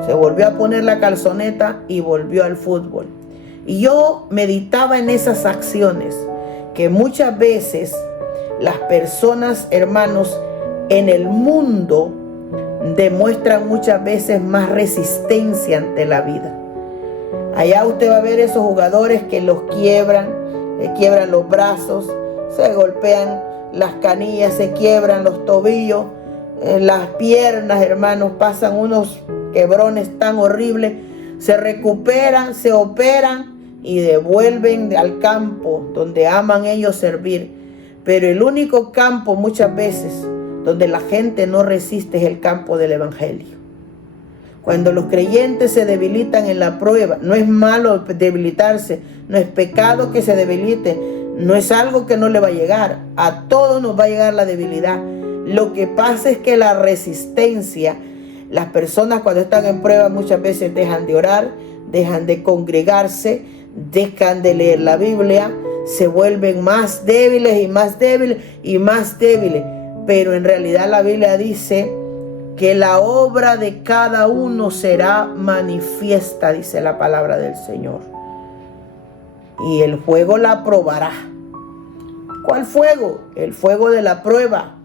se volvió a poner la calzoneta y volvió al fútbol. Y yo meditaba en esas acciones, que muchas veces las personas, hermanos, en el mundo demuestran muchas veces más resistencia ante la vida. Allá usted va a ver esos jugadores que los quiebran, le quiebran los brazos, se golpean las canillas, se quiebran los tobillos, las piernas, hermanos, pasan unos quebrones tan horribles, se recuperan, se operan y devuelven al campo donde aman ellos servir. Pero el único campo muchas veces donde la gente no resiste es el campo del evangelio. Cuando los creyentes se debilitan en la prueba, no es malo debilitarse, no es pecado que se debilite, No es algo que no le va a llegar. A todos nos va a llegar la debilidad. Lo que pasa es que la resistencia, las personas cuando están en prueba muchas veces dejan de orar, dejan de congregarse, dejan de leer la Biblia, se vuelven más débiles y más débiles y más débiles. Pero en realidad la Biblia dice que la obra de cada uno será manifiesta, dice la palabra del Señor. Y el fuego la probará. ¿Cuál fuego? El fuego de la prueba.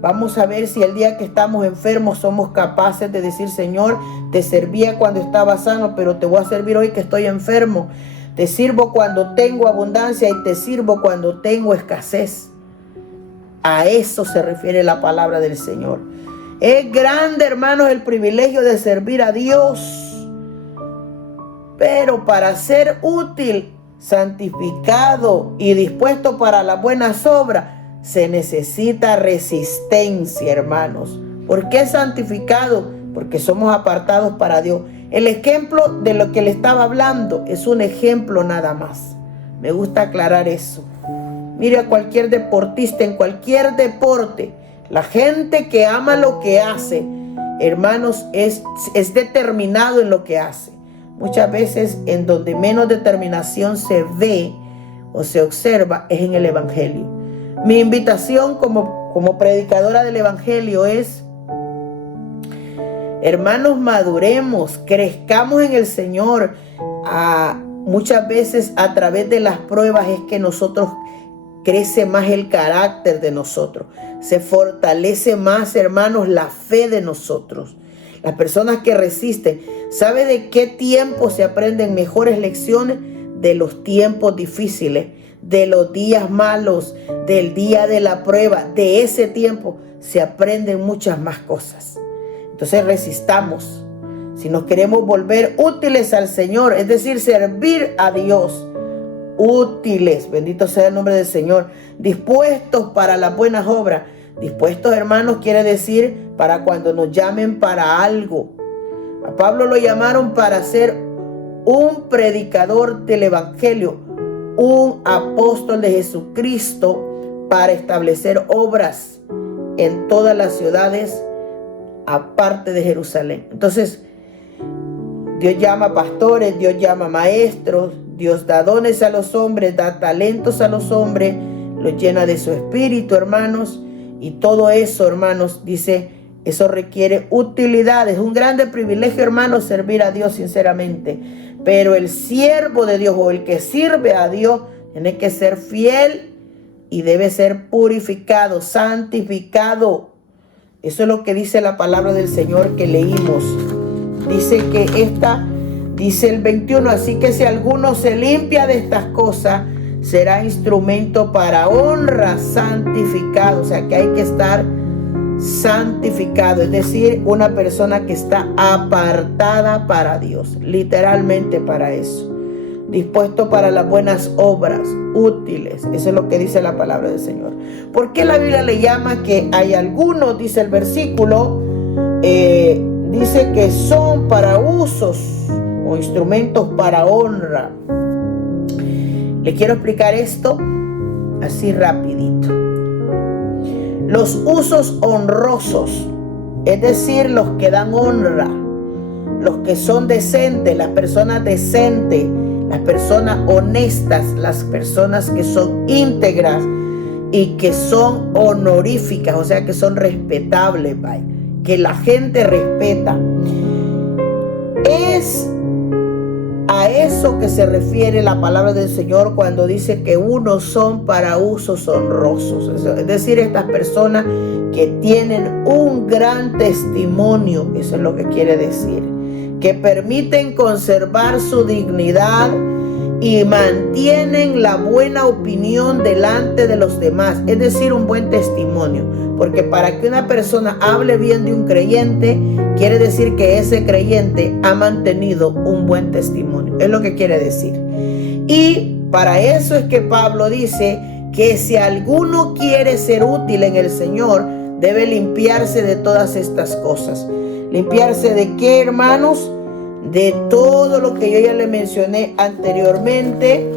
Vamos a ver si el día que estamos enfermos somos capaces de decir: Señor, te servía cuando estaba sano, pero te voy a servir hoy que estoy enfermo. Te sirvo cuando tengo abundancia y te sirvo cuando tengo escasez. A eso se refiere la palabra del Señor. Es grande, hermanos, el privilegio de servir a Dios. Pero para ser útil, santificado y dispuesto para las buenas obras, se necesita resistencia, hermanos. ¿Por qué santificado? Porque somos apartados para Dios. El ejemplo de lo que le estaba hablando es un ejemplo nada más. Me gusta aclarar eso. Mire a cualquier deportista en cualquier deporte. La gente que ama lo que hace, hermanos, es determinado en lo que hace. Muchas veces en donde menos determinación se ve o se observa es en el Evangelio. Mi invitación como predicadora del Evangelio es: hermanos, maduremos, crezcamos en el Señor. Muchas veces a través de las pruebas es que nosotros crece más el carácter de nosotros. Se fortalece más, hermanos, la fe de nosotros. Las personas que resisten, ¿sabe de qué tiempo se aprenden mejores lecciones? De los tiempos difíciles, de los días malos, del día de la prueba. De ese tiempo se aprenden muchas más cosas. Entonces resistamos. Si nos queremos volver útiles al Señor, es decir, servir a Dios, útiles, bendito sea el nombre del Señor, dispuestos para las buenas obras. Dispuestos, hermanos, quiere decir para cuando nos llamen para algo. A Pablo lo llamaron para ser un predicador del Evangelio, un apóstol de Jesucristo, para establecer obras en todas las ciudades aparte de Jerusalén. Entonces, Dios llama pastores, Dios llama maestros, Dios da dones a los hombres, da talentos a los hombres, los llena de su espíritu, hermanos. Y todo eso, hermanos, dice, eso requiere utilidad. Es un grande privilegio, hermanos, servir a Dios sinceramente. Pero el siervo de Dios o el que sirve a Dios tiene que ser fiel y debe ser purificado, santificado. Eso es lo que dice la palabra del Señor que leímos. Dice que dice el 21, así que si alguno se limpia de estas cosas, será instrumento para honra, santificado. O sea que hay que estar santificado, es decir, una persona que está apartada para Dios, literalmente para eso, dispuesto para las buenas obras, útiles. Eso es lo que dice la palabra del Señor. ¿Por qué la Biblia le llama que hay algunos, dice el versículo, dice que son para usos o instrumentos para honra? Le quiero explicar esto así rapidito. Los usos honrosos, es decir, los que dan honra, los que son decentes, las personas decentes, las personas honestas, las personas que son íntegras y que son honoríficas, o sea que son respetables, que la gente respeta. Es a eso que se refiere la palabra del Señor cuando dice que unos son para usos honrosos. Es decir, estas personas que tienen un gran testimonio, eso es lo que quiere decir, que permiten conservar su dignidad y mantienen la buena opinión delante de los demás, es decir, un buen testimonio. Porque para que una persona hable bien de un creyente, quiere decir que ese creyente ha mantenido un buen testimonio. Es lo que quiere decir. Y para eso es que Pablo dice que si alguno quiere ser útil en el Señor, debe limpiarse de todas estas cosas. ¿Limpiarse de qué, hermanos? De todo lo que yo ya le mencioné anteriormente,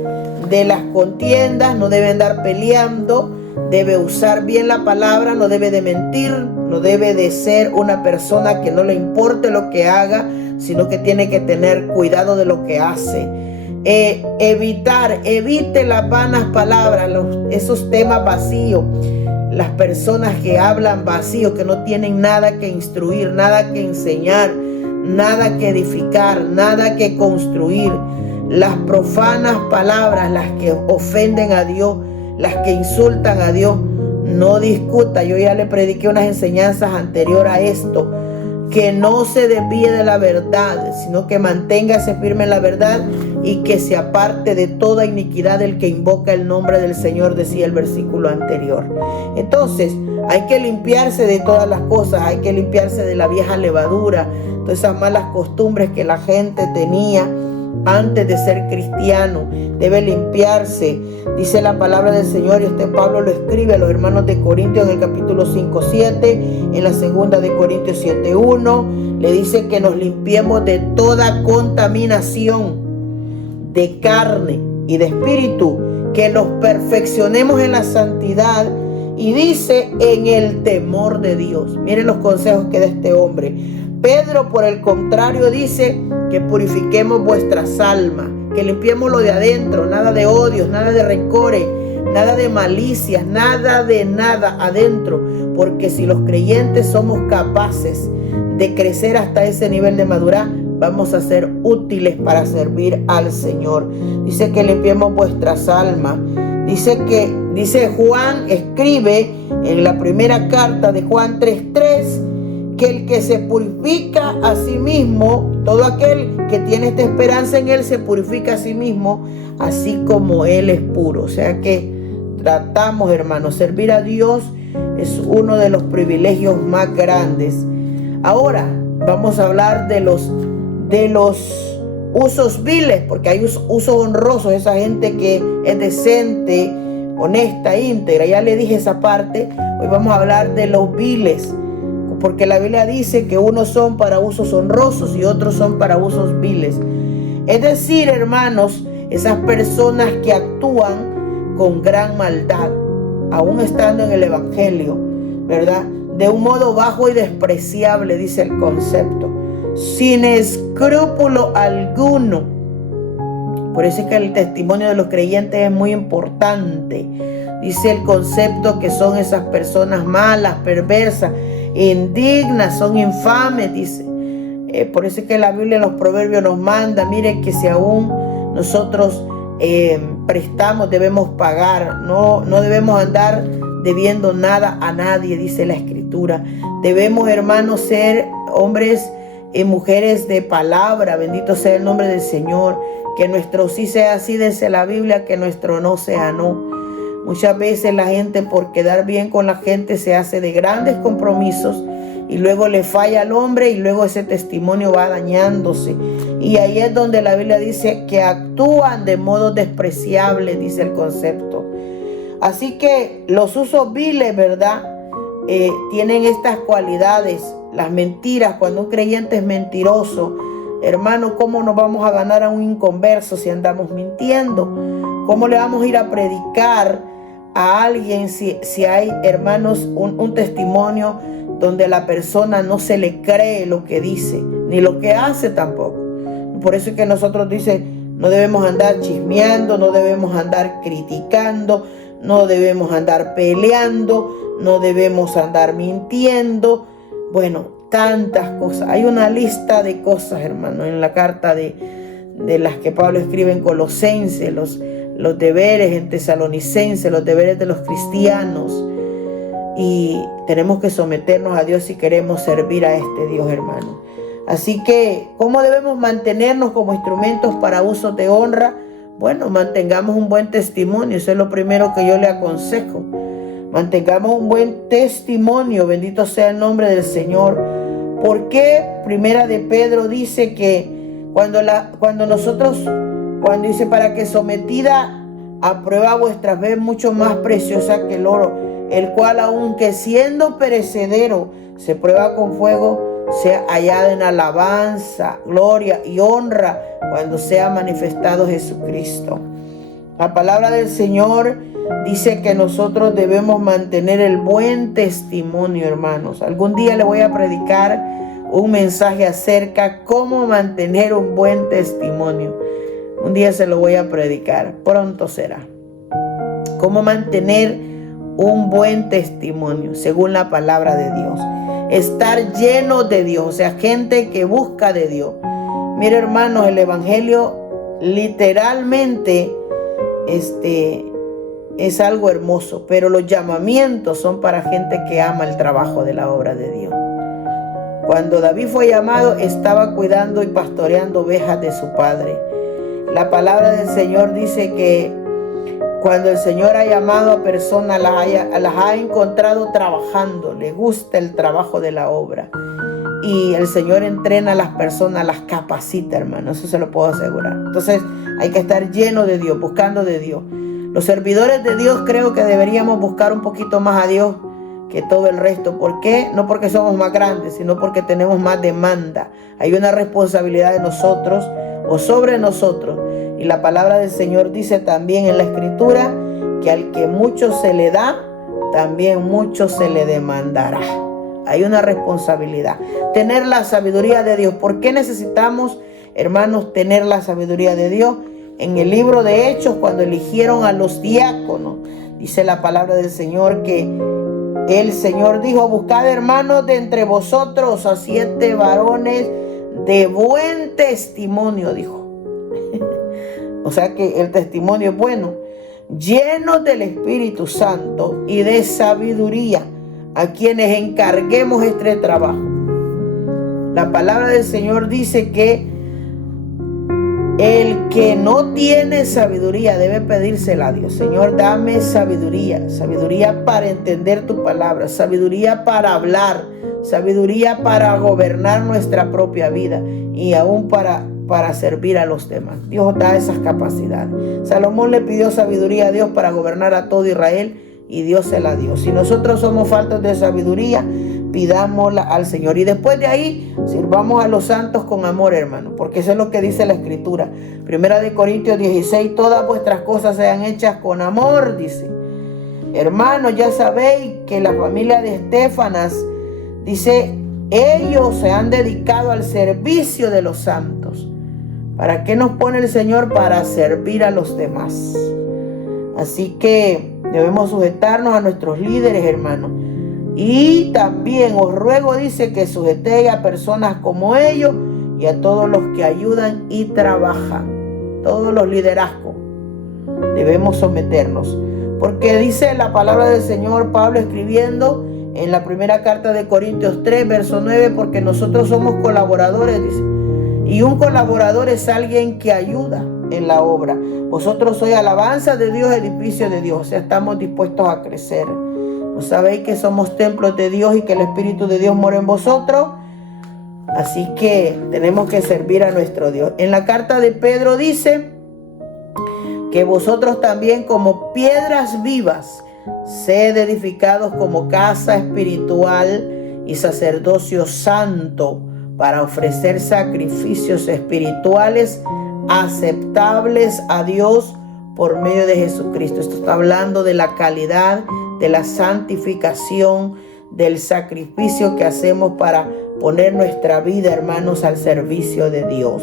de las contiendas, no debe andar peleando, debe usar bien la palabra, no debe de mentir, no debe de ser una persona que no le importe lo que haga, sino que tiene que tener cuidado de lo que hace. Evite las vanas palabras, esos temas vacíos, las personas que hablan vacío, que no tienen nada que instruir, nada que enseñar, nada que edificar, nada que construir. Las profanas palabras, las que ofenden a Dios, las que insultan a Dios, no discuta. Yo ya le prediqué unas enseñanzas anteriores a esto, que no se desvíe de la verdad, sino que manténgase firme en la verdad y que se aparte de toda iniquidad el que invoca el nombre del Señor, decía el versículo anterior. Entonces, hay que limpiarse de todas las cosas, hay que limpiarse de la vieja levadura, todas esas malas costumbres que la gente tenía antes de ser cristiano. Debe limpiarse. Dice la palabra del Señor, y Pablo lo escribe a los hermanos de Corintios en el capítulo 5:7, en la segunda de Corintios 7:1, le dice que nos limpiemos de toda contaminación de carne y de espíritu, que nos perfeccionemos en la santidad, y dice en el temor de Dios. Miren los consejos que da este hombre. Pedro, por el contrario, dice que purifiquemos vuestras almas, que limpiemos lo de adentro, nada de odios, nada de rencores, nada de malicias, nada de nada adentro, porque si los creyentes somos capaces de crecer hasta ese nivel de madurez, vamos a ser útiles para servir al Señor. Dice que limpiemos vuestras almas. Dice Juan, escribe en la primera carta de Juan 3:3, que el que se purifica a sí mismo, todo aquel que tiene esta esperanza en Él, se purifica a sí mismo, así como Él es puro. O sea que tratamos, hermanos, servir a Dios es uno de los privilegios más grandes. Ahora vamos a hablar de los usos viles, porque hay usos honrosos, esa gente que es decente, honesta, íntegra. Ya le dije esa parte. Hoy vamos a hablar de los viles, porque la Biblia dice que unos son para usos honrosos y otros son para usos viles. Es decir, hermanos, esas personas que actúan con gran maldad, aún estando en el Evangelio, ¿verdad? De un modo bajo y despreciable, dice el concepto, sin escrúpulo alguno. Por eso es que el testimonio de los creyentes es muy importante. Dice el concepto que son esas personas malas, perversas, indignas, son infames, dice. Por eso es que la Biblia en los proverbios nos manda, miren, que si aún nosotros prestamos, debemos pagar. No debemos andar debiendo nada a nadie, dice la Escritura. Debemos, hermanos, ser hombres y mujeres de palabra. Bendito sea el nombre del Señor. Que nuestro sí sea sí, dice la Biblia, que nuestro no sea no. Muchas veces la gente, por quedar bien con la gente, se hace de grandes compromisos y luego le falla al hombre y luego ese testimonio va dañándose. Y ahí es donde la Biblia dice que actúan de modo despreciable, dice el concepto. Así que los usos viles, ¿verdad? Tienen estas cualidades. Las mentiras, cuando un creyente es mentiroso, hermano, ¿cómo nos vamos a ganar a un inconverso si andamos mintiendo? ¿Cómo le vamos a ir a predicar a alguien si hay, hermanos, un testimonio donde la persona no se le cree lo que dice, ni lo que hace tampoco? Por eso es que nosotros no debemos andar chismeando, no debemos andar criticando, no debemos andar peleando, no debemos andar mintiendo. Bueno, tantas cosas. Hay una lista de cosas, hermano, en la carta de las que Pablo escribe en Colosenses, los deberes en Tesalonicenses, los deberes de los cristianos. Y tenemos que someternos a Dios si queremos servir a este Dios, hermano. Así que, ¿cómo debemos mantenernos como instrumentos para usos de honra? Bueno, mantengamos un buen testimonio. Eso es lo primero que yo le aconsejo. Mantengamos un buen testimonio. Bendito sea el nombre del Señor. ¿Por qué? Primera de Pedro dice que cuando dice, para que sometida a prueba vuestra fe mucho más preciosa que el oro, el cual aunque siendo perecedero se prueba con fuego, sea hallada en alabanza, gloria y honra cuando sea manifestado Jesucristo. La palabra del Señor dice que nosotros debemos mantener el buen testimonio, hermanos. Algún día le voy a predicar un mensaje acerca de cómo mantener un buen testimonio. Un día se lo voy a predicar, pronto será. Cómo mantener un buen testimonio, según la palabra de Dios. Estar lleno de Dios, o sea, gente que busca de Dios. Mire, hermanos, el evangelio literalmente es algo hermoso, pero los llamamientos son para gente que ama el trabajo de la obra de Dios. Cuando David fue llamado, estaba cuidando y pastoreando ovejas de su padre. La palabra del Señor dice que cuando el Señor ha llamado a personas, las ha encontrado trabajando. Le gusta el trabajo de la obra. Y el Señor entrena a las personas, las capacita, hermano. Eso se lo puedo asegurar. Entonces hay que estar lleno de Dios, buscando de Dios. Los servidores de Dios creo que deberíamos buscar un poquito más a Dios que todo el resto. ¿Por qué? No porque somos más grandes, sino porque tenemos más demanda. Hay una responsabilidad de nosotros o sobre nosotros. Y la palabra del Señor dice también en la Escritura que al que mucho se le da, también mucho se le demandará. Hay una responsabilidad. Tener la sabiduría de Dios. ¿Por qué necesitamos, hermanos, tener la sabiduría de Dios? En el libro de Hechos, cuando eligieron a los diáconos, dice la palabra del Señor que el Señor dijo: buscad, hermanos, de entre vosotros a 7 varones de buen testimonio, dijo. O sea que el testimonio es bueno, llenos del Espíritu Santo y de sabiduría, a quienes encarguemos este trabajo. La palabra del Señor dice que el que no tiene sabiduría debe pedírsela a Dios. Señor, dame sabiduría, sabiduría para entender tu palabra, sabiduría para hablar, sabiduría para gobernar nuestra propia vida y aún para servir a los demás. Dios da esas capacidades. Salomón le pidió sabiduría a Dios para gobernar a todo Israel y Dios se la dio. Si nosotros somos faltos de sabiduría, pidámosla al Señor. Y después de ahí, sirvamos a los santos con amor, hermano, porque eso es lo que dice la Escritura. 1 Corintios 16, todas vuestras cosas sean hechas con amor, dice. Hermanos, ya sabéis que la familia de Estefanas, dice, ellos se han dedicado al servicio de los santos. ¿Para qué nos pone el Señor? Para servir a los demás. Así que debemos sujetarnos a nuestros líderes, hermanos. Y también os ruego, dice, que sujetéis a personas como ellos y a todos los que ayudan y trabajan. Todos los liderazgos debemos someternos. Porque dice la palabra del Señor, Pablo escribiendo en la primera carta de Corintios 3, verso 9, porque nosotros somos colaboradores, dice. Y un colaborador es alguien que ayuda en la obra. Vosotros sois alabanza de Dios, edificio de Dios. O sea, estamos dispuestos a crecer. ¿No sabéis que somos templos de Dios y que el Espíritu de Dios mora en vosotros? Así que tenemos que servir a nuestro Dios. En la carta de Pedro dice que vosotros también, como piedras vivas, sed edificados como casa espiritual y sacerdocio santo, para ofrecer sacrificios espirituales aceptables a Dios por medio de Jesucristo. Esto está hablando de la calidad, de la santificación, del sacrificio que hacemos para poner nuestra vida, hermanos, al servicio de Dios.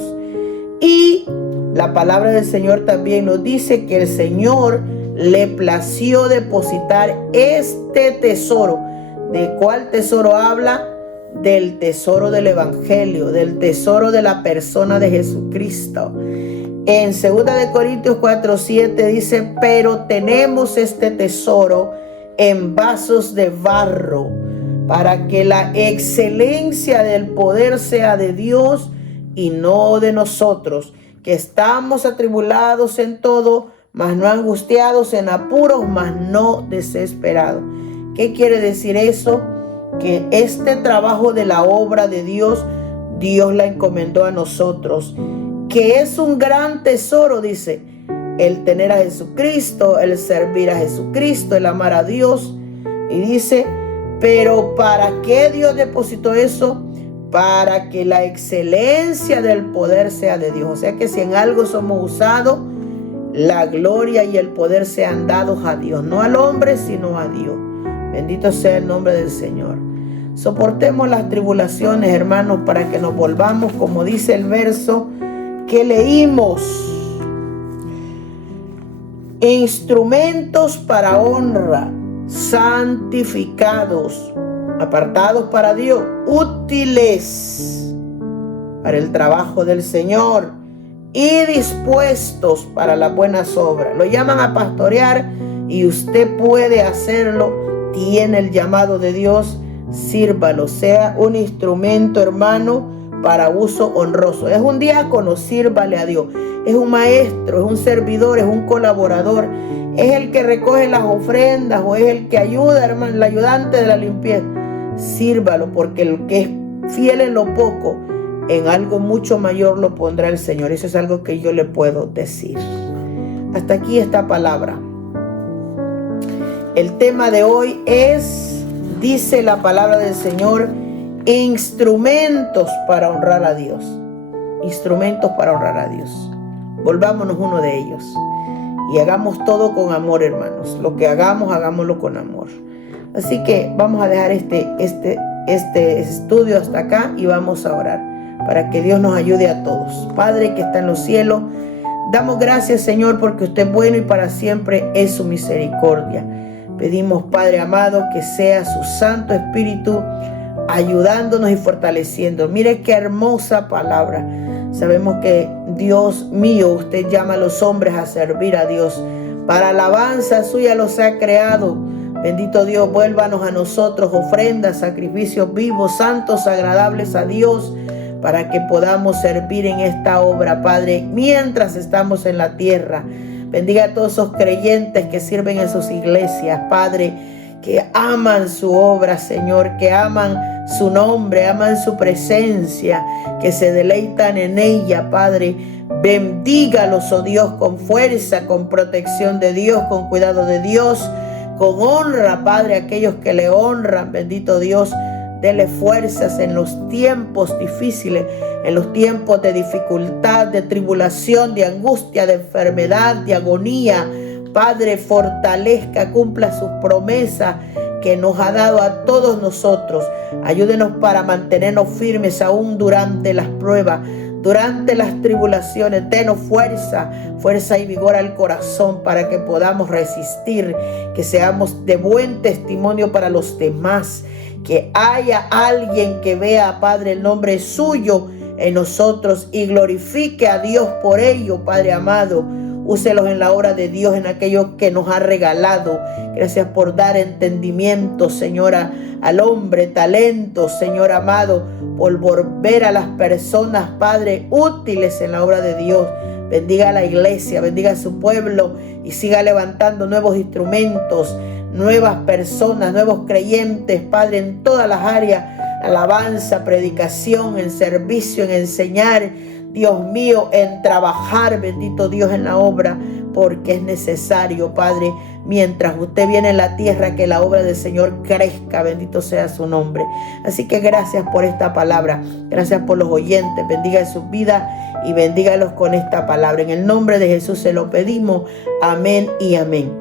Y la palabra del Señor también nos dice que el Señor le plació depositar este tesoro. ¿De cuál tesoro habla? Del tesoro del Evangelio, del tesoro de la persona de Jesucristo. En 2 Corintios 4:7 dice: pero tenemos este tesoro en vasos de barro, para que la excelencia del poder sea de Dios y no de nosotros, que estamos atribulados en todo, mas no angustiados, en apuros, mas no desesperados. ¿Qué quiere decir eso? Que este trabajo de la obra de Dios, Dios la encomendó a nosotros, que es un gran tesoro, dice, el tener a Jesucristo, el servir a Jesucristo, el amar a Dios. Y dice, pero ¿para qué Dios depositó eso? Para que la excelencia del poder sea de Dios. O sea que si en algo somos usados, la gloria y el poder sean dados a Dios, no al hombre, sino a Dios. Bendito sea el nombre del Señor. Soportemos las tribulaciones, hermanos, para que nos volvamos, como dice el verso que leímos, instrumentos para honra, santificados, apartados para Dios, útiles para el trabajo del Señor y dispuestos para las buenas obras. Lo llaman a pastorear y usted puede hacerlo. Tiene el llamado de Dios, sírvalo, sea un instrumento, hermano, para uso honroso. Es un diácono, sírvale a Dios. Es un maestro, es un servidor, es un colaborador. Es el que recoge las ofrendas o es el que ayuda, hermano, el ayudante de la limpieza. Sírvalo, porque el que es fiel en lo poco, en algo mucho mayor lo pondrá el Señor. Eso es algo que yo le puedo decir. Hasta aquí esta palabra. El tema de hoy es, dice la palabra del Señor, instrumentos para honrar a Dios. Instrumentos para honrar a Dios. Volvámonos uno de ellos. Y hagamos todo con amor, hermanos. Lo que hagamos, hagámoslo con amor. Así que vamos a dejar este estudio hasta acá y vamos a orar para que Dios nos ayude a todos. Padre que está en los cielos, damos gracias, Señor, porque usted es bueno y para siempre es su misericordia. Pedimos, Padre amado, que sea su Santo Espíritu ayudándonos y fortaleciendo. Mire qué hermosa palabra. Sabemos que, Dios mío, usted llama a los hombres a servir a Dios. Para alabanza suya los ha creado. Bendito Dios, vuélvanos a nosotros ofrendas, sacrificios vivos, santos, agradables a Dios, para que podamos servir en esta obra, Padre, mientras estamos en la tierra. Bendiga a todos esos creyentes que sirven en sus iglesias, Padre, que aman su obra, Señor, que aman su nombre, aman su presencia, que se deleitan en ella, Padre. Bendígalos, oh Dios, con fuerza, con protección de Dios, con cuidado de Dios, con honra, Padre, aquellos que le honran. Bendito Dios, dele fuerzas en los tiempos difíciles, en los tiempos de dificultad, de tribulación, de angustia, de enfermedad, de agonía. Padre, fortalezca, cumpla sus promesas que nos ha dado a todos nosotros. Ayúdenos para mantenernos firmes aún durante las pruebas, durante las tribulaciones. Denos fuerza y vigor al corazón para que podamos resistir, que seamos de buen testimonio para los demás, que haya alguien que vea, Padre, el nombre suyo en nosotros y glorifique a Dios por ello, Padre amado. Úselos en la obra de Dios, en aquello que nos ha regalado. Gracias por dar entendimiento, Señora, al hombre, talento, Señor amado, por volver a las personas, Padre, útiles en la obra de Dios. Bendiga a la iglesia, bendiga a su pueblo y siga levantando nuevos instrumentos, nuevas personas, nuevos creyentes, Padre, en todas las áreas, alabanza, predicación, en servicio, en enseñar, Dios mío, en trabajar, bendito Dios, en la obra, porque es necesario, Padre, mientras usted viene en la tierra, que la obra del Señor crezca, bendito sea su nombre. Así que gracias por esta palabra, gracias por los oyentes, bendiga sus vidas y bendígalos con esta palabra. En el nombre de Jesús se lo pedimos, amén y amén.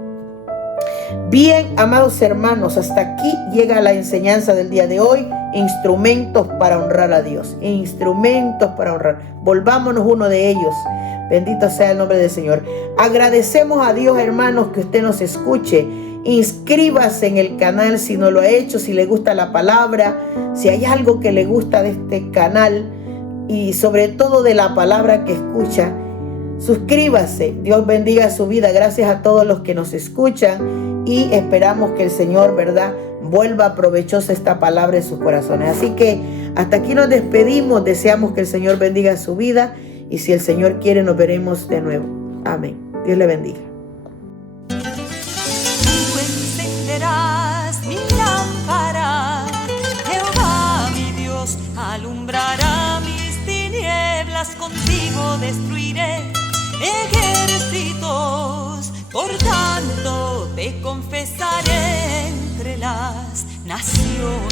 Bien, amados hermanos, hasta aquí llega la enseñanza del día de hoy. Instrumentos para honrar a Dios. Instrumentos para honrar. Volvámonos uno de ellos. Bendito sea el nombre del Señor. Agradecemos a Dios, hermanos, que usted nos escuche. Inscríbase en el canal si no lo ha hecho, si le gusta la palabra, si hay algo que le gusta de este canal y sobre todo de la palabra que escucha. Suscríbase. Dios bendiga su vida. Gracias a todos los que nos escuchan y esperamos que el Señor, ¿verdad?, vuelva provechosa esta palabra en sus corazones. Así que hasta aquí nos despedimos. Deseamos que el Señor bendiga su vida y si el Señor quiere nos veremos de nuevo. Amén. Dios le bendiga. Tú encenderás mi lámpara, Jehová mi Dios alumbrará mis tinieblas, contigo destruiré ejércitos. Por tanto te confesaré entre las naciones.